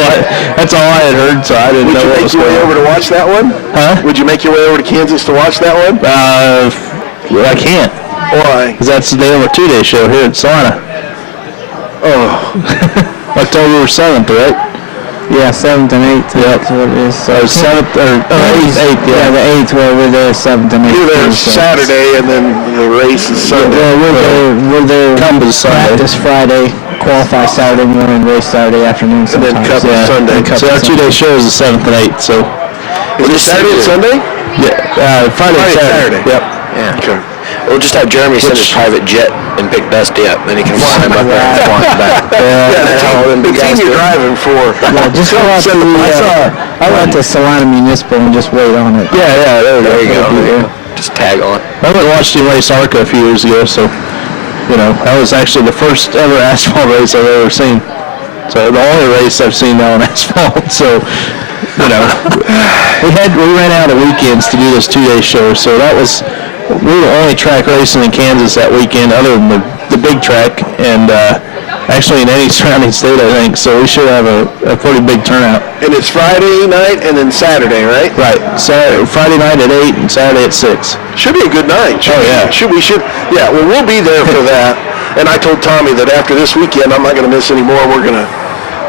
that's all I had heard, so I didn't know what was going on. Would you make your way over to watch that one? Huh? Would you make your way over to Kansas to watch that one? I can't. Why? Because that's the day of a 2-day show here in Salina. Oh. October 7th, right? Yeah, 7th and 8th. Yep. That's what it is. So 7th or 8th, yeah, the 8th. Well, we're there 7th and 8th. You're there Saturday, and then the race is Sunday. We're there. Come to Sunday. Practice Friday, qualify Saturday morning, race Saturday afternoon. And then Cup is Sunday. So our 2-day show is the 7th and 8th. So is it Saturday and Sunday? Yeah, Friday and Saturday. Yep. Yeah. Okay. We'll just have Jeremy send his private jet and pick Dusty up, then he can fly him up there and fly him back. The team you're driving for. Yeah, just go out to I went to Salina Municipal and just wait on it. Yeah, there you go. Just tag on. I went and watched him race ARCA a few years ago, so, that was actually the first ever asphalt race I've ever seen. So the only race I've seen now on asphalt, so, we ran out of weekends to do this 2-day show, so we were the only track racing in Kansas that weekend other than the big track, and actually in any surrounding state, I think, so we should have a pretty big turnout. And it's Friday night and then Saturday, right? Right. Friday night at 8 and Saturday at 6. Should be a good night. Yeah. Well, we'll be there for that. And I told Tommy that after this weekend, I'm not going to miss any more. We're going to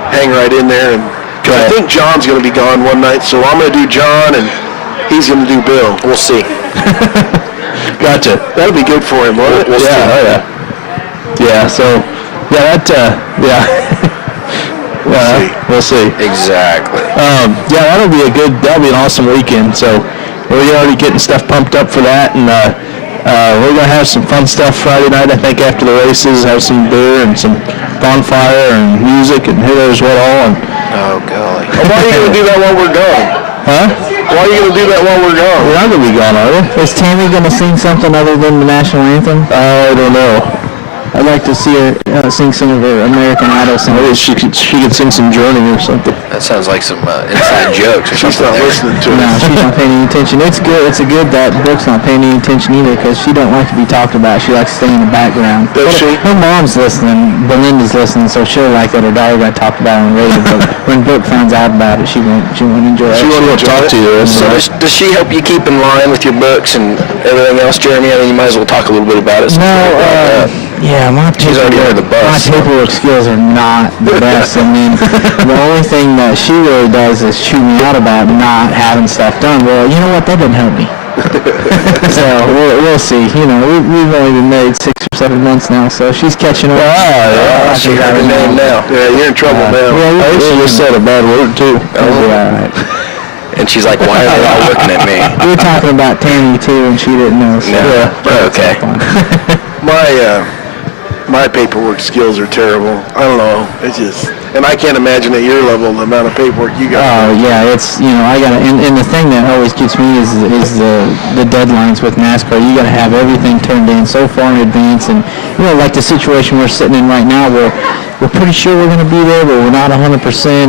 hang right in there. Because I think John's going to be gone one night, so I'm going to do John, and he's going to do Bill. We'll see. Gotcha. That'll be good for him, won't it? We'll see. Oh, yeah. Yeah, so, we'll see. Exactly. That'll be an awesome weekend, so we're already getting stuff pumped up for that, and we're going to have some fun stuff Friday night, I think, after the races, have some beer and some bonfire and music and who knows what all. And, oh, golly. Why are you going to do that while we're gone? Huh? Why are you going to do that while we're gone? We're not going to be gone, are we? Is Tammy going to sing something other than the national anthem? I don't know. I'd like to see her sing some of her American Idol songs. Maybe she could sing some Journey or something. That sounds like some inside jokes or something. She's not listening to it. No, she's not paying any attention. It's good that Brooke's not paying any attention either, because she don't like to be talked about. She likes to stay in the background. Does she? Her mom's listening. Belinda's listening, so she'll like that her daughter got talked about on the radio. But when Brooke finds out about it, she won't enjoy it. She won't talk to you. So does she help you keep in line with your books and everything else, Jeremy? I mean, you might as well talk a little bit about it. Yeah, my paperwork skills are not the best. I mean, the only thing that she really does is chew me out about not having stuff done. Well, you know what? That doesn't help me. So we'll see. We've only been married 6 or 7 months now, so she's catching up. She got her name now. Yeah, you're in trouble now. Yeah, I just said a bad word too. It'll be all right. And she's like, why are they all looking at me? We were talking about Tammy too, and she didn't know. So Okay. My paperwork skills are terrible. I don't know. It's just, and I can't imagine at your level the amount of paperwork you got. Oh yeah, it's I gotta. And the thing that always gets me is the deadlines with NASCAR. You gotta have everything turned in so far in advance, and like the situation we're sitting in right now, where we're pretty sure we're going to be there, but we're not 100%,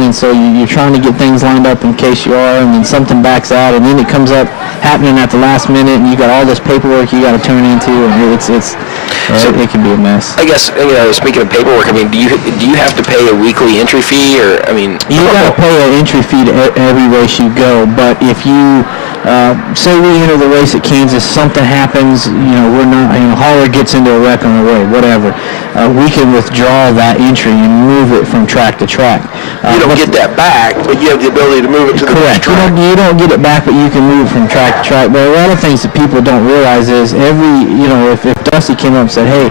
and so you're trying to get things lined up in case you are, and then something backs out, and then it comes up happening at the last minute, and you got all this paperwork you got to turn into, and it can be a mess. I guess speaking of paperwork, I mean, do you have to pay a weekly entry fee, or I mean? You got to pay an entry fee to every race you go, but if you say we enter the race at Kansas, something happens, we're not, hauler gets into a wreck on the road, whatever. We can withdraw that entry and move it from track to track. You don't get that back, but you have the ability to move it to the next track. Correct. You don't get it back, but you can move it from track to track. But a lot of things that people don't realize is if Dusty came up and said, hey,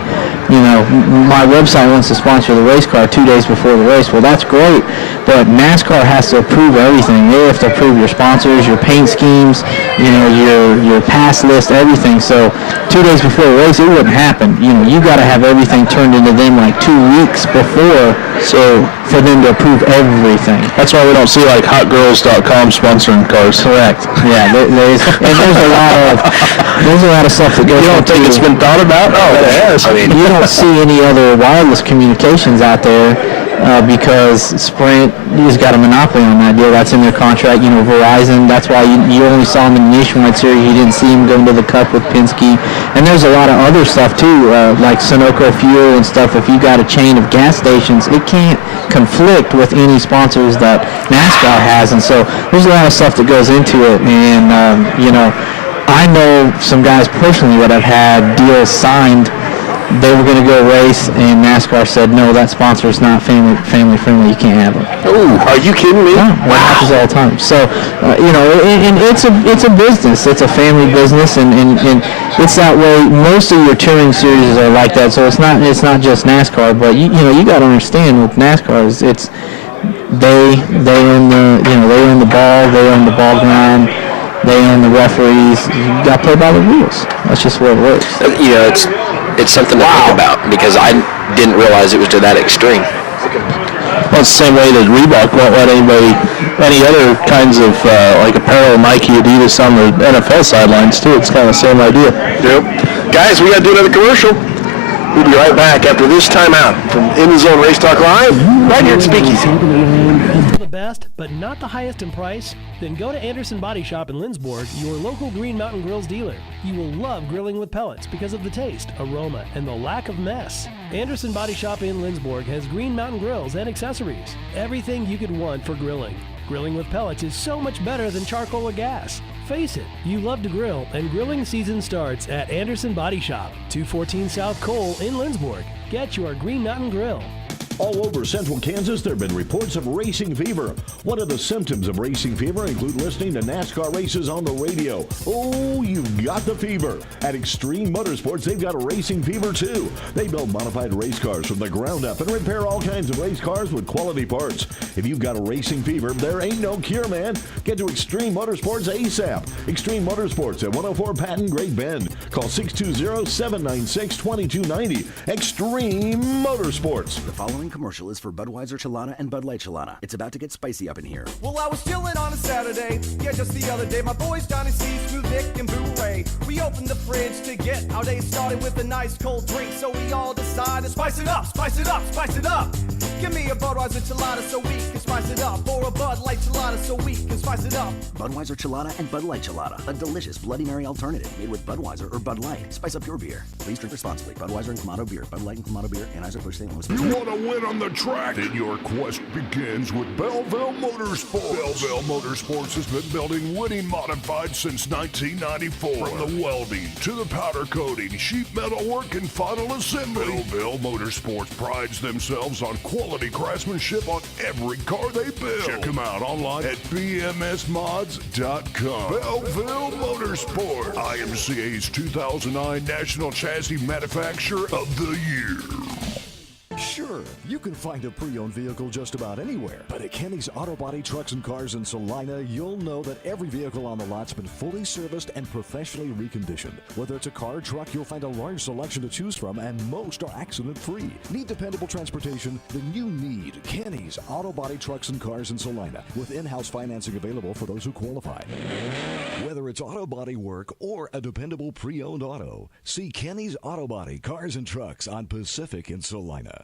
my website wants to sponsor the race car 2 days before the race. Well, that's great, but NASCAR has to approve everything. They have to approve your sponsors, your paint schemes, your pass list, everything. So 2 days before the race, it wouldn't happen. You got to have everything turned into them like 2 weeks before, so for them to approve everything. That's why we don't see like hotgirls.com sponsoring cars. Correct. Yeah, there's a lot of stuff that goes. You don't think it's been thought about? Oh, it has. You don't see any other wireless communications out there because Sprint has got a monopoly on that deal. That's in their contract. Verizon, that's why you only saw them in the Nationwide Series. You didn't see them going to the Cup with Penske. And there's a lot of other stuff too, like Sunoco Fuel and stuff. If you got a chain of gas stations, it can't conflict with any sponsors that NASCAR has. And so there's a lot of stuff that goes into it. And, I know some guys personally that have had deals signed. They were going to go race, and NASCAR said, no, that sponsor is not family friendly. You can't have it. Oh, are you kidding me? No, that happens all the time. So, and it's a business. It's a family business, and it's that way. Most of your touring series are like that. So it's not just NASCAR, but you got to understand with NASCAR it's they own the ball, they own the ball ground. They own the referees. You got to play by the rules. That's just where it works. It's something to think about because I didn't realize it was to that extreme. Well, it's the same way that Reebok won't let any other kinds of like apparel, Nike, Adidas on the NFL sidelines too. It's kind of the same idea. Yep. Guys, we got to do another commercial. We'll be right back after this timeout from In the Zone Race Talk Live right here at Speakeasy. For the best, but not the highest in price? Then go to Anderson Body Shop in Lindsborg, your local Green Mountain Grills dealer. You will love grilling with pellets because of the taste, aroma, and the lack of mess. Anderson Body Shop in Lindsborg has Green Mountain Grills and accessories. Everything you could want for grilling. Grilling with pellets is so much better than charcoal or gas. Face it, you love to grill, and grilling season starts at Anderson Body Shop, 214 South Cole in Lindsborg. Get your Green Mountain Grill. All over central Kansas, there have been reports of racing fever. One of the symptoms of racing fever include listening to NASCAR races on the radio. Oh, you've got the fever. At Extreme Motorsports, they've got a racing fever too. They build modified race cars from the ground up and repair all kinds of race cars with quality parts. If you've got a racing fever, there ain't no cure, man. Get to Extreme Motorsports ASAP. Extreme Motorsports at 104 Patton, Great Bend. Call 620-796-2290. Extreme Motorsports. The following commercial is for Budweiser Chelada and Bud Light Chelada. It's about to get spicy up in here. Well, I was chilling on a Saturday, just the other day. My boys Johnny C, Smooth Dick, and Boo Ray. We opened the fridge to get our day started with a nice cold drink. So we all decided, spice it up, spice it up, spice it up. Give me a Budweiser Chelada so we can spice it up. Or a Bud Light Chelada so we can spice it up. Budweiser Chelada and Bud Light Chelada. A delicious Bloody Mary alternative made with Budweiser or Bud Light. Spice up your beer. Please drink responsibly. Budweiser and Clamato Beer. Bud Light and Clamato Beer. Anheuser-Busch St. Louis. You want to win on the track? Then your quest begins with Belleville Motorsports. Belleville Motorsports has been building winning modifieds since 1994. From the welding to the powder coating, sheet metal work, and final assembly. Belleville Motorsports prides themselves on quality craftsmanship on every car they build. Check them out online at bmsmods.com. Belleville Motorsport, IMCA's 2009 National Chassis Manufacturer of the Year. Sure, you can find a pre-owned vehicle just about anywhere, but at Kenny's Auto Body Trucks and Cars in Salina, you'll know that every vehicle on the lot's been fully serviced and professionally reconditioned. Whether it's a car or truck, you'll find a large selection to choose from, and most are accident-free. Need dependable transportation? Then you need Kenny's Auto Body Trucks and Cars in Salina, with in-house financing available for those who qualify. Whether it's auto body work or a dependable pre-owned auto, see Kenny's Auto Body Cars and Trucks on Pacific in Salina.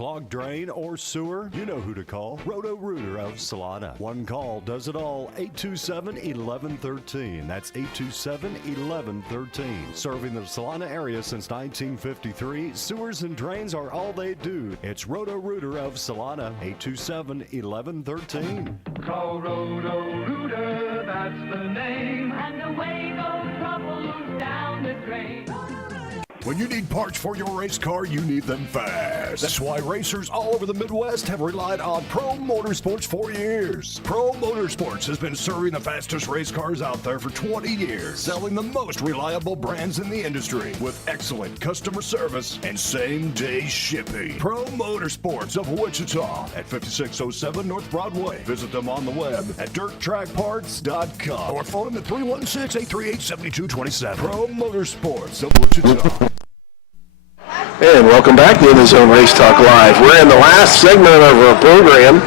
Clogged drain or sewer? You know who to call. Roto-Rooter of Salina. One call does it all. 827-1113. That's 827-1113. Serving the Salina area since 1953, sewers and drains are all they do. It's Roto-Rooter of Salina. 827-1113. Call Roto-Rooter, that's the name. And away goes trouble down the drain. When you need parts for your race car, you need them fast. That's why racers all over the Midwest have relied on Pro Motorsports for years. Pro Motorsports has been serving the fastest race cars out there for 20 years, selling the most reliable brands in the industry with excellent customer service and same-day shipping. Pro Motorsports of Wichita at 5607 North Broadway. Visit them on the web at dirttrackparts.com or phone them at 316-838-7227. Pro Motorsports of Wichita. And welcome back to the Zone Race Talk Live. We're in the last segment of our program.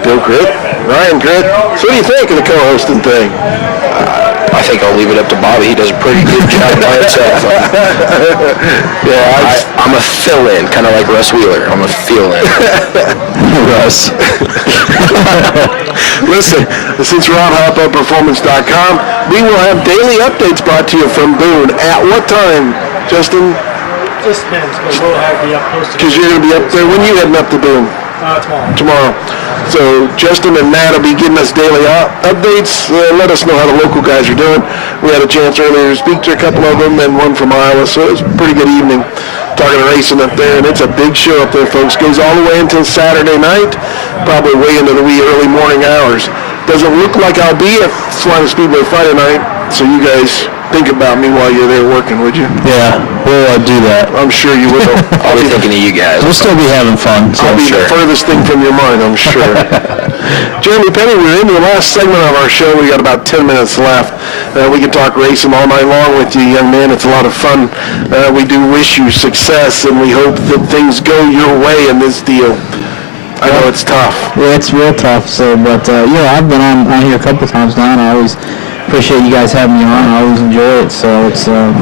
Bill Grit, Ryan Grit. So what do you think of the co-hosting thing? I think I'll leave it up to Bobby. He does a pretty good job by himself. I'm a fill-in, kind of like Russ Wheeler. I'm a fill-in. Russ. Listen, since we're on HopUpPerformance.com, we will have daily updates brought to you from Boone. At what time, Justin? Just depends, but we'll be up close to... Because you're going to be up there. When are you heading up to Boone? Tomorrow. So Justin and Matt will be giving us daily updates. Let us know how the local guys are doing. We had a chance earlier to speak to a couple of them and one from Iowa, so it was a pretty good evening talking to racing up there. And it's a big show up there, folks. Goes all the way until Saturday night, probably way into the wee early morning hours. Doesn't look like I'll be at Salina Speedway Friday night, so you guys think about me while you're there working, would you? Yeah, we'll do that. I'm sure you will. I'll be thinking of you guys. We'll still be having fun. So I'll be the furthest thing from your mind, I'm sure. Jeremy Penny, we're into the last segment of our show. We got about 10 minutes left. We can talk racing all night long with you, young man. It's a lot of fun. We do wish you success, and we hope that things go your way in this deal. I know it's tough. Yeah, it's real tough. So, but I've been on here a couple times now, and I always appreciate you guys having me on. I always enjoy it. So it's a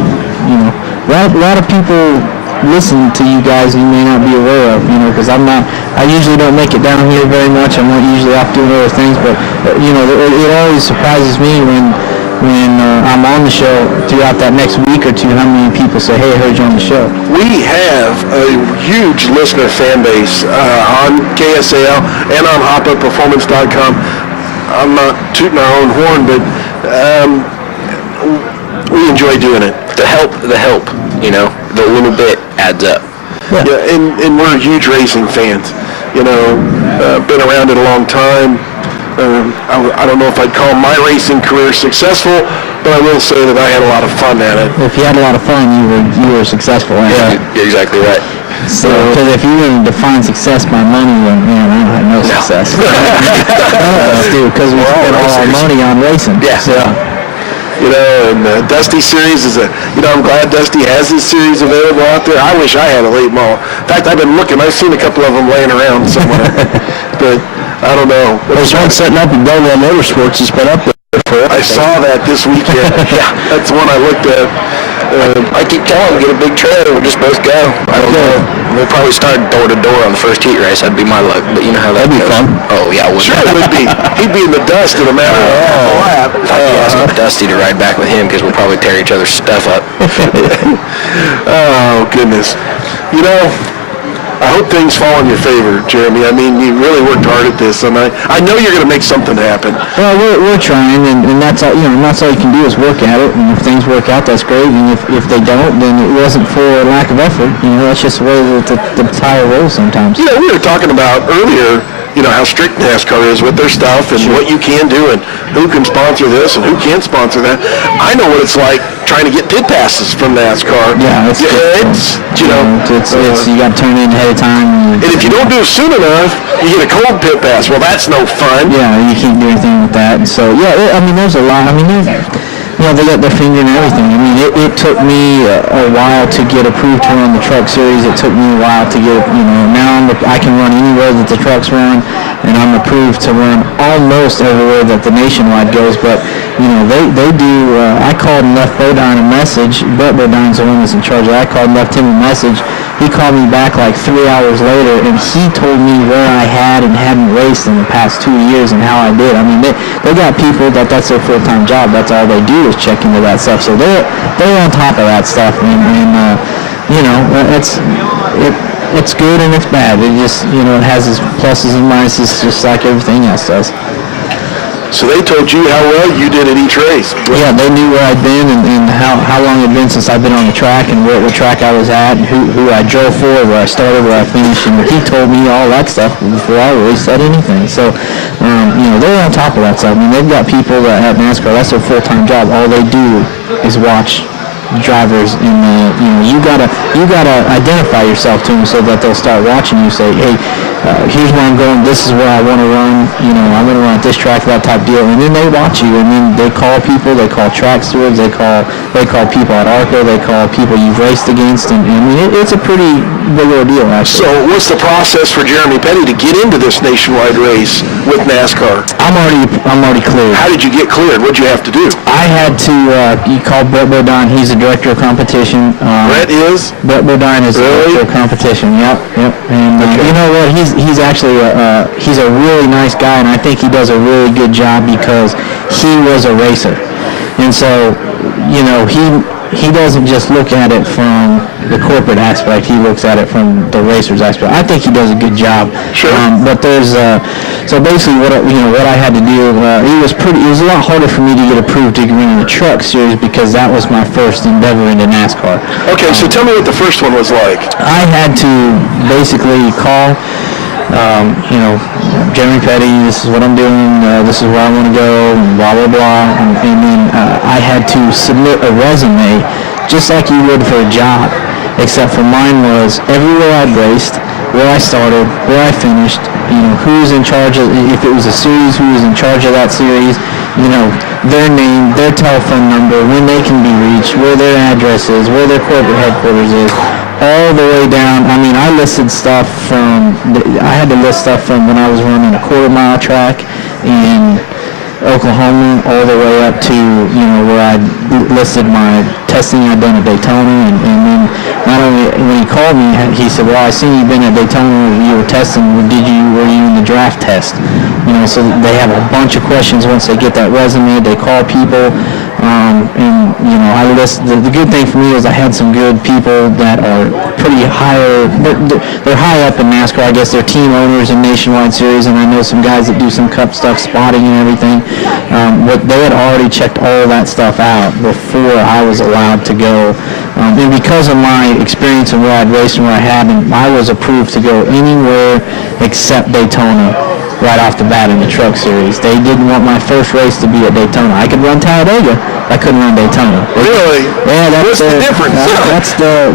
lot of people listen to you guys you may not be aware of, because I usually don't make it down here very much. I'm not usually off doing other things, but it always surprises me when I'm on the show throughout that next week or two, how many people say, hey, I heard you on the show. We have a huge listener fan base on KSAL and on HopUpPerformance.com. I'm not tooting our own horn, but we enjoy doing it. The help, the little bit adds up. Yeah, and we're huge racing fans. Been around it a long time. I don't know if I'd call my racing career successful, but I will say that I had a lot of fun at it. If you had a lot of fun, you were successful. Yeah, you're exactly right. So, because if you were to define success by money, then man, I don't have no success. Because we spend all our money on racing. Yeah. So. And the Dusty series is I'm glad Dusty has his series available out there. I wish I had a late model. In fact, I've been looking. I've seen a couple of them laying around somewhere. But I don't know. There's one setting up in Belleville Motorsports that's been up there forever. I saw that this weekend. Yeah, that's the one I looked at. I keep telling him, get a big trailer, we'll just both go. I don't know. We'll probably start door to door on the first heat race. That'd be my luck, but you know how that'd be fun. Oh, yeah, Sure it would be. He'd be in the dust in a matter of a lap. I'd be asking Dusty to ride back with him because we'll probably tear each other's stuff up. Oh, goodness. I hope things fall in your favor, Jeremy. I mean, you really worked hard at this, and I know you're going to make something happen. Well, we're trying, and that's all. That's all you can do is work at it. And if things work out, that's great. And if they don't, then it wasn't for lack of effort. That's just the way that the tire rolls sometimes. We were talking about earlier, how strict NASCAR is with their stuff and what you can do and who can sponsor this and who can't sponsor that. I know what it's like trying to get pit passes from NASCAR. Yeah, it's you got to turn in ahead of time. And if you don't do it soon enough, you get a cold pit pass. Well, that's no fun. Yeah, you can't do anything with that. And so, there's a lot. They got their finger in everything. It took me a while to get approved to run the truck series. It took me a while to get, now I can run anywhere that the trucks run, and I'm approved to run almost everywhere that the Nationwide goes. But, they do, I called and left Bodine a message. Brett Bodine's the one that's in charge of that. I called and left him a message he called me back like 3 hours later, and he told me where I had and hadn't raced in the past 2 years and how I did. I mean, they got people that's their full-time job. That's all they do is check into that stuff. So they're on top of that stuff, and you know, it's good and it's bad. It just, you know, it has its pluses and minuses just like everything else does. So they told you how well you did at each race. Yeah, they knew where I'd been and how long it had been since I've been on the track and what track I was at and who I drove for, where I started, where I finished. And he told me all that stuff before I really said anything. So, you know, they're on top of that stuff. I mean, they've got people that at NASCAR, that's their full-time job. All they do is watch drivers in the, you gotta identify yourself to them so that they'll start watching you. Say, hey, here's where I'm going, this is where I want to run, I want to run at this track, that type deal. And then they watch you, and then they call people, they call track stewards, they call people at ARCA, they call people you've raced against, and I mean, it's a pretty big ordeal, actually. So what's the process for Jeremy Petty to get into this nationwide race with NASCAR? I'm already cleared. How did you get cleared? What'd you have to do? I had to, you call Brett Bodine, he's the director of competition. Brett Bodine is the director of competition, yep. And you know what, he's actually he's a really nice guy, and I think he does a really good job because he was a racer. And so, he doesn't just look at it from the corporate aspect, he looks at it from the racer's aspect. I think he does a good job. Sure. But there's so basically what I had to do, it was a lot harder for me to get approved to run in the truck series because that was my first endeavor into NASCAR. Okay, so tell me what the first one was like. I had to basically call Jeremy Petty, this is what I'm doing, this is where I want to go, and blah, blah, blah. And then I had to submit a resume just like you would for a job, except for mine was everywhere I'd raced, where I started, where I finished, who was in charge of, if it was a series, who was in charge of that series, their name, their telephone number, when they can be reached, where their address is, where their corporate headquarters is. All the way down. I mean, I had to list stuff from when I was running a quarter-mile track in Oklahoma, all the way up to, where I listed my testing I'd done at Daytona, and then not only, when he called me, he said, well, I seen you've been at Daytona, you were testing, were you in the draft test? So they have a bunch of questions once they get that resume, they call people, I list, the good thing for me is I had some good people that are pretty higher, they're high up in NASCAR, I guess they're team owners in Nationwide Series, and I know some guys that do some cup stuff, spotting and everything, but they had already checked all that stuff out before I was allowed to go, and because of my experience and where I'd raced and where I had, I was approved to go anywhere except Daytona right off the bat in the truck series. They didn't want my first race to be at Daytona. I could run Talladega, I couldn't run Daytona. Really? Yeah, what's the difference? That's the,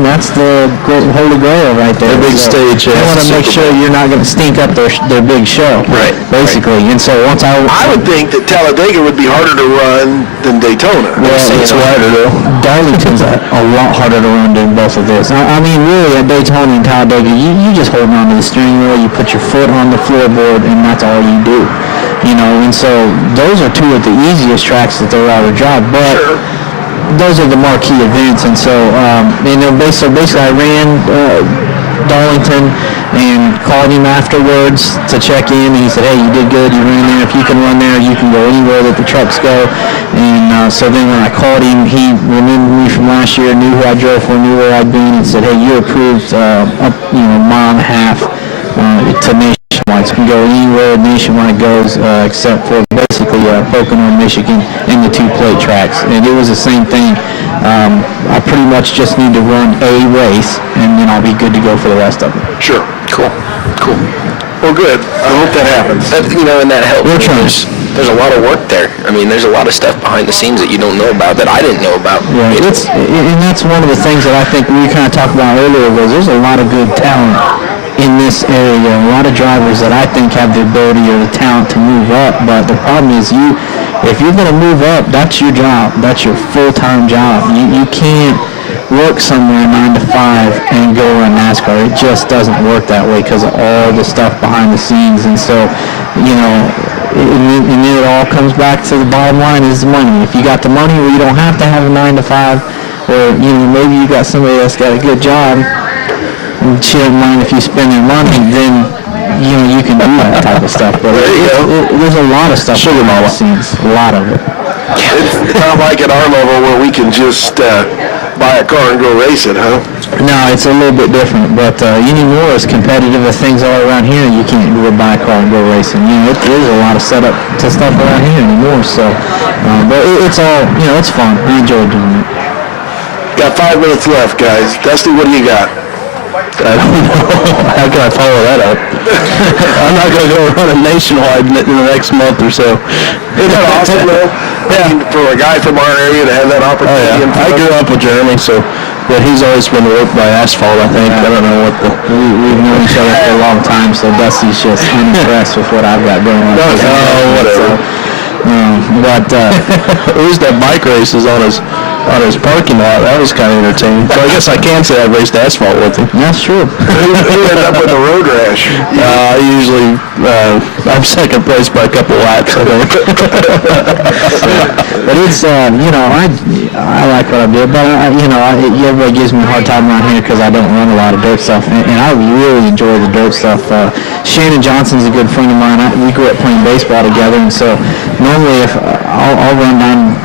that's the holy grail right there. The big stage. They want to make sure you're not going to stink up their big show. Right. Basically. Right. And so once I would think that Talladega would be harder to run than Daytona. Well, it's harder though. Darlington's a lot harder to run than both of this. I mean, really, at Daytona and Talladega, you just hold on to the steering wheel, you put your foot on the floorboard, and that's all you do. And so those are two of the easiest tracks that they're allowed to drive, but those are the marquee events, and so, basically I ran Darlington and called him afterwards to check in, and he said, hey, you did good, you ran there, if you can run there, you can go anywhere that the trucks go, and so then when I called him, he remembered me from last year, knew who I drove for, knew where I'd been, and said, hey, you're approved up, a mile and a half to Nationwide. You can go anywhere Nationwide goes except for basically Pocono, Michigan, and the two plate tracks. And it was the same thing. I pretty much just need to run a race, and then I'll be good to go for the rest of it. Sure. Cool. Well, good. I hope that happens. And that helps. We're trying. There's a lot of work there. I mean, there's a lot of stuff behind the scenes that you don't know about, that I didn't know about. Yeah, and that's one of the things that I think we kind of talked about earlier, was there's a lot of good talent in this area, a lot of drivers that I think have the ability or the talent to move up, but the problem is if you're going to move up, that's your job, that's your full-time job. You can't work somewhere 9 to 5 and go run NASCAR. It just doesn't work that way because of all the stuff behind the scenes, and so, and then it all comes back to the bottom line is the money. If you got the money where you don't have to have a 9 to 5, or maybe you got somebody that's got a good job and she doesn't mind if you spend their money, then you can do that type of stuff. But there's a lot of stuff behind the scenes, a lot of it. It's not like at our level where we can just buy a car and go race it, huh? No, it's a little bit different, but anymore, as competitive as things are around here, you can't go buy a car and go racing. There's a lot of setup to stuff around here anymore, so, but it's all, it's fun. I enjoy doing it. Got 5 minutes left, guys. Dusty, what do you got? I don't know. How can I follow that up? I'm not going to go run a nationwide in the next month or so. Isn't that awesome, though? I mean, for a guy from our area to have that opportunity. I grew up with Jeremy, so he's always been worked by asphalt, I think. I don't know what We've known each other for a long time, so Dusty's just unimpressed with what I've got going on. Whatever. But who's that bike races on his parking lot? That was kind of entertaining. So I guess I can say I've raced asphalt with him. That's true. Who ended up with the road rash? I'm second place by a couple laps, I think. But it's I like what I do, but everybody gives me a hard time around here because I don't run a lot of dirt stuff, and I really enjoy the dirt stuff. Shannon Johnson's a good friend of mine. We grew up playing baseball together, and so normally if I'll run down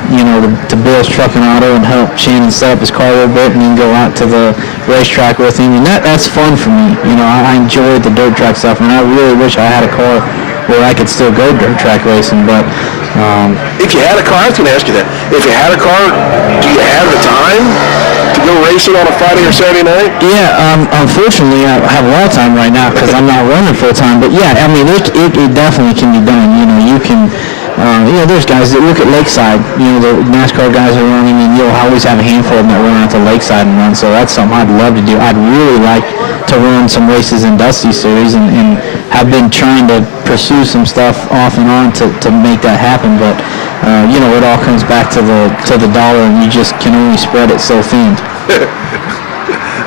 to Bill's Truck and Auto and help Shannon set up his car a little bit, and then go out to the racetrack with him, and that's fun for me. I enjoy the dirt track stuff, and I really wish I had a car where I could still go dirt track racing, but if you had a car, I was going to ask you that. If you had a car, do you have the time to go race it on a Friday or Saturday night? Yeah, unfortunately, I have a lot of time right now because I'm not running full time. But yeah, I mean, it definitely can be done. You can. There's guys that look at Lakeside. The NASCAR guys are running, and you'll always have a handful of them that run out to Lakeside and run. So that's something I'd love to do. I'd really like to run some races in Dusty Series, and have been trying to pursue some stuff off and on to make that happen. But it all comes back to the dollar, and you just can only spread it so thin.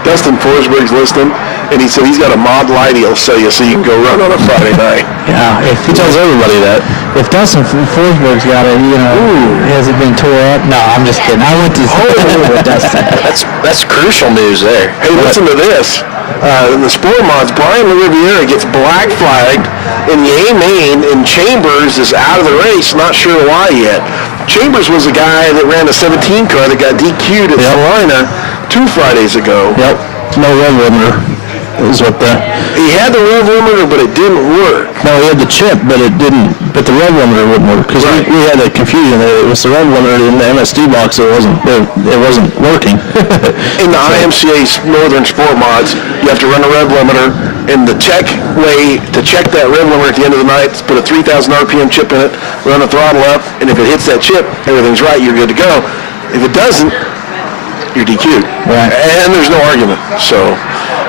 Dustin Forsberg's listening, and he said he's got a Mod Light he'll sell you so you can go run on a Friday night. Yeah, he tells everybody that. If Dustin Forsberg's got it, has it been tore up? No, I'm just kidding. I went to with Dustin. That's crucial news there. Hey, listen to this. In the Sport Mods, Brian LaRiviera gets black flagged in the A-Main, and Chambers is out of the race, not sure why yet. Chambers was a guy that ran a 17 car that got DQ'd at Salina 2 Fridays ago. Yep. No rev limiter is what he had the rev limiter, but it didn't work. No, he had the chip, but it didn't. But the rev limiter wouldn't work because we had a confusion. It was the rev limiter in the MSD box. It wasn't working. In the IMCA's Northern Sport Mods, you have to run a rev limiter, and the way to check that rev limiter at the end of the night is put a 3,000 RPM chip in it, run the throttle up, and if it hits that chip, everything's right. You're good to go. If it doesn't, you're DQ'd. Right. And there's no argument. So,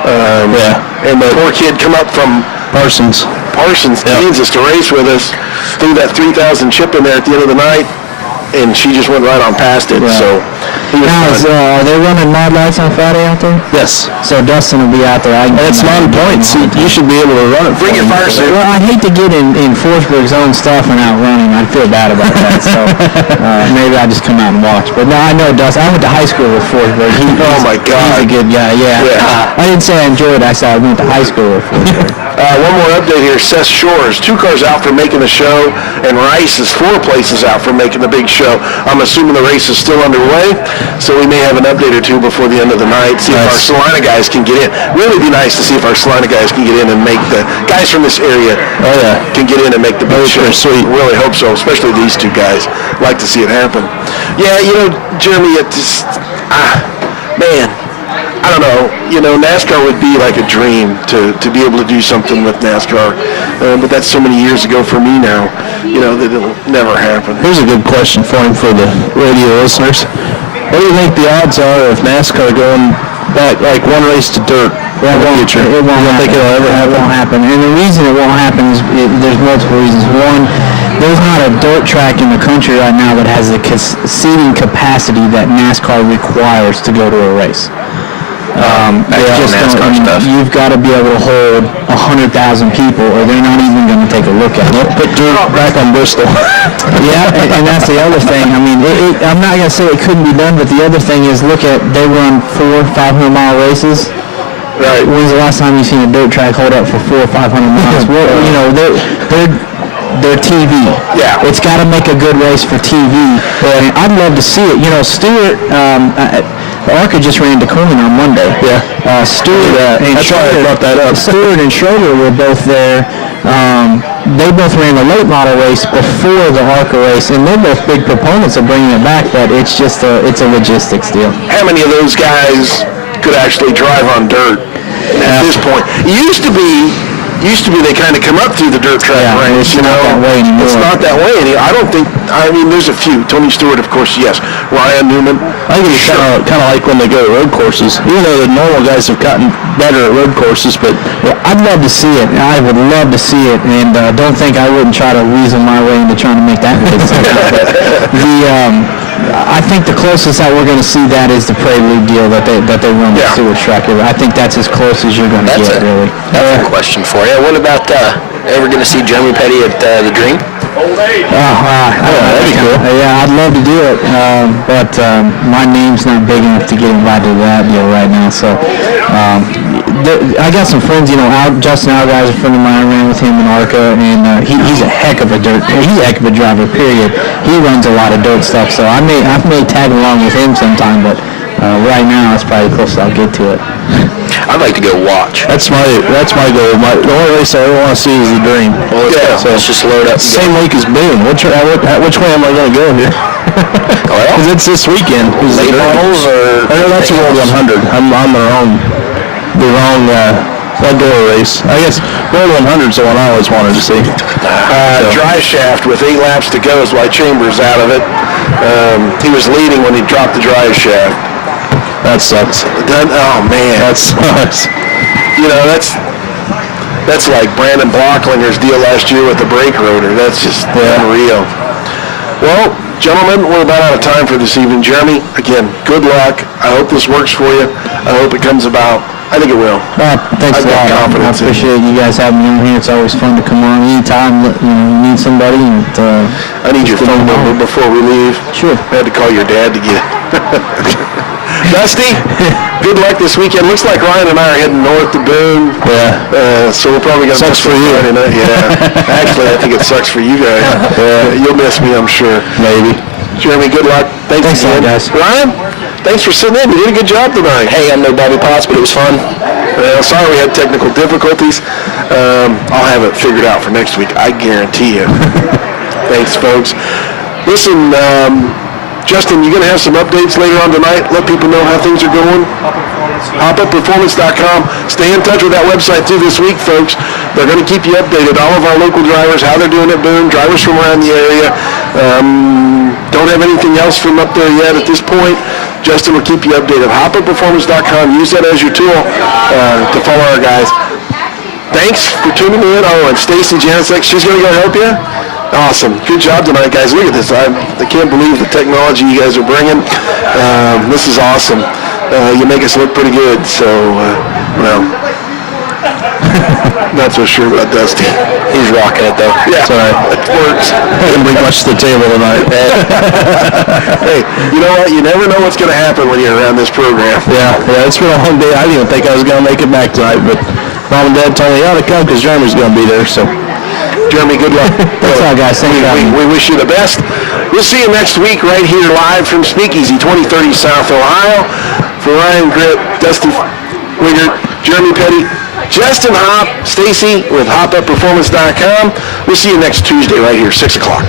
and the poor kid come up from Parsons, Kansas to race with us, threw that 3,000 chip in there at the end of the night, and she just went right on past it. Right. So, now, are they running Mod Lights on Friday out there? Yes. So Dustin will be out there. It's non-points. You should be able to run it. Bring your fire suit. Well, I hate to get in Forsberg's own stuff and outrun him. I'd feel bad about that. So maybe I just come out and watch. But no, I know Dustin. I went to high school with Forsberg. Oh my God, he's a good guy. Yeah. I didn't say I enjoyed it. I said I went to high school with Forsberg. One more update here. Seth Shores, 2 cars out for making the show, and Rice is 4 places out for making the big show. I'm assuming the race is still underway, so we may have an update or 2 before the end of the night. See if our Salina guys can get in. Really be nice to see if our Salina guys can get in and make the guys from this area can get in and make the big show. Sweet. Really hope so, especially these 2 guys. Like to see it happen. Yeah, Jeremy, it just man. I don't know, NASCAR would be like a dream to be able to do something with NASCAR, but that's so many years ago for me now, that it'll never happen. Here's a good question for the radio listeners. What do you think the odds are of NASCAR going back, like one race to dirt in the future? It won't happen. Think it'll ever happen? It won't happen. And the reason it won't happen is there's multiple reasons. One, there's not a dirt track in the country right now that has the seating capacity that NASCAR requires to go to a race. NASCAR stuff. You've got to be able to hold 100,000 people, or they're not even going to take a look at it. Put dirt back on Bristol. Yeah, and that's the other thing. I mean, I'm not going to say it couldn't be done, but the other thing is, look at, they run 400-500-mile races. Right. When's the last time you've seen a dirt track hold up for 400 or 500 miles? Well, you know, they're TV. Yeah. It's got to make a good race for TV. And I'd love to see it. You know, Stewart, ARCA just ran Tacoma on Monday. Yeah. Stewart and that's why I brought that up. Stewart and Schroeder were both there. They both ran the late model race before the ARCA race, and they're both big proponents of bringing it back, but it's just it's a logistics deal. How many of those guys could actually drive on dirt at this point? It used to be they kind of come up through the dirt track range, it's not that way anymore. It's not that way anymore. I mean, there's a few. Tony Stewart, of course, yes. Ryan Newman. I think it's kind of like when they go to road courses. Even though the normal guys have gotten better at road courses, but I'd love to see it. I would love to see it, and don't think I wouldn't try to weasel my way into trying to make that race. I think the closest that we're going to see that is the Prelude deal that they run with Stewart track. I think that's as close as you're going to get, really. That's a question for you. What about ever going to see Jeremy Petty at the Dream? That'd be cool. Yeah, I'd love to do it, but my name's not big enough to get invited to that deal right now. So I got some friends. You know, Justin Alguy's a friend of mine. I ran with him in ARCA, and he's a heck of a driver. Period. He runs a lot of dirt stuff, so I may tag along with him sometime, but right now it's probably the closest I'll get to it. I'd like to go watch. That's my goal. The only race I ever want to see is the Dream. Well, let's just load up. Same week as Boone. Which way am I going to go here? Because it's this weekend. Late models or? I know that's a World 100. I'm on the wrong Glendora race. I guess World 100 is the one I always wanted to see. Dry shaft with 8 laps to go is why Chambers out of it. He was leading when he dropped the dry shaft. That sucks. Oh man, that sucks. You know, that's like Brandon Blocklinger's deal last year with the brake rotor. That's just unreal. Well, gentlemen, we're about out of time for this evening. Jeremy, again, good luck. I hope this works for you. I hope it comes about. I think it will. Thanks a lot. I appreciate you guys having me on here. It's always fun to come on anytime you need somebody. And, I need your phone number before we leave. Sure. I had to call your dad to get it. Dusty, good luck this weekend. Looks like Ryan and I are heading north to Boone. Yeah. So we're probably going to miss for you. Friday night. Yeah. Actually, I think it sucks for you guys. You'll miss me, I'm sure. Maybe. Jeremy, good luck. Thanks again. Guys. Ryan, thanks for sitting in. You did a good job tonight. Hey, I'm no Bobby Potts, but it was fun. Sorry we had technical difficulties. I'll have it figured out for next week. I guarantee you. Thanks, folks. Listen, Justin, you going to have some updates later on tonight? Let people know how things are going? HopUpPerformance.com. Stay in touch with that website too this week, folks. They're going to keep you updated. All of our local drivers, how they're doing at Boone, drivers from around the area. Don't have anything else from up there yet at this point. Justin will keep you updated. HopUpPerformance.com. Use that as your tool to follow our guys. Thanks for tuning in. Oh, and Stacy Janicek, she's going to go help you? Awesome. Good job tonight, guys. Look at this. I can't believe the technology you guys are bringing. This is awesome. You make us look pretty good. So, well, not so sure about Dusty. He's rocking it, though. Yeah, it's all right. It works. Didn't bring much to the table tonight. Hey, you know what? You never know what's going to happen when you're around this program. Yeah, it's been a long day. I didn't even think I was going to make it back tonight, but Mom and Dad told me, to come because Jeremy's going to be there, so. Jeremy, good luck. Thanks a lot, guys. We wish you the best. We'll see you next week right here live from Speakeasy, 2030 South Ohio. For Ryan Gritt, Dusty Wigert, Jeremy Petty, Justin Hop, Stacy with HopUpPerformance.com. We'll see you next Tuesday right here, 6 o'clock.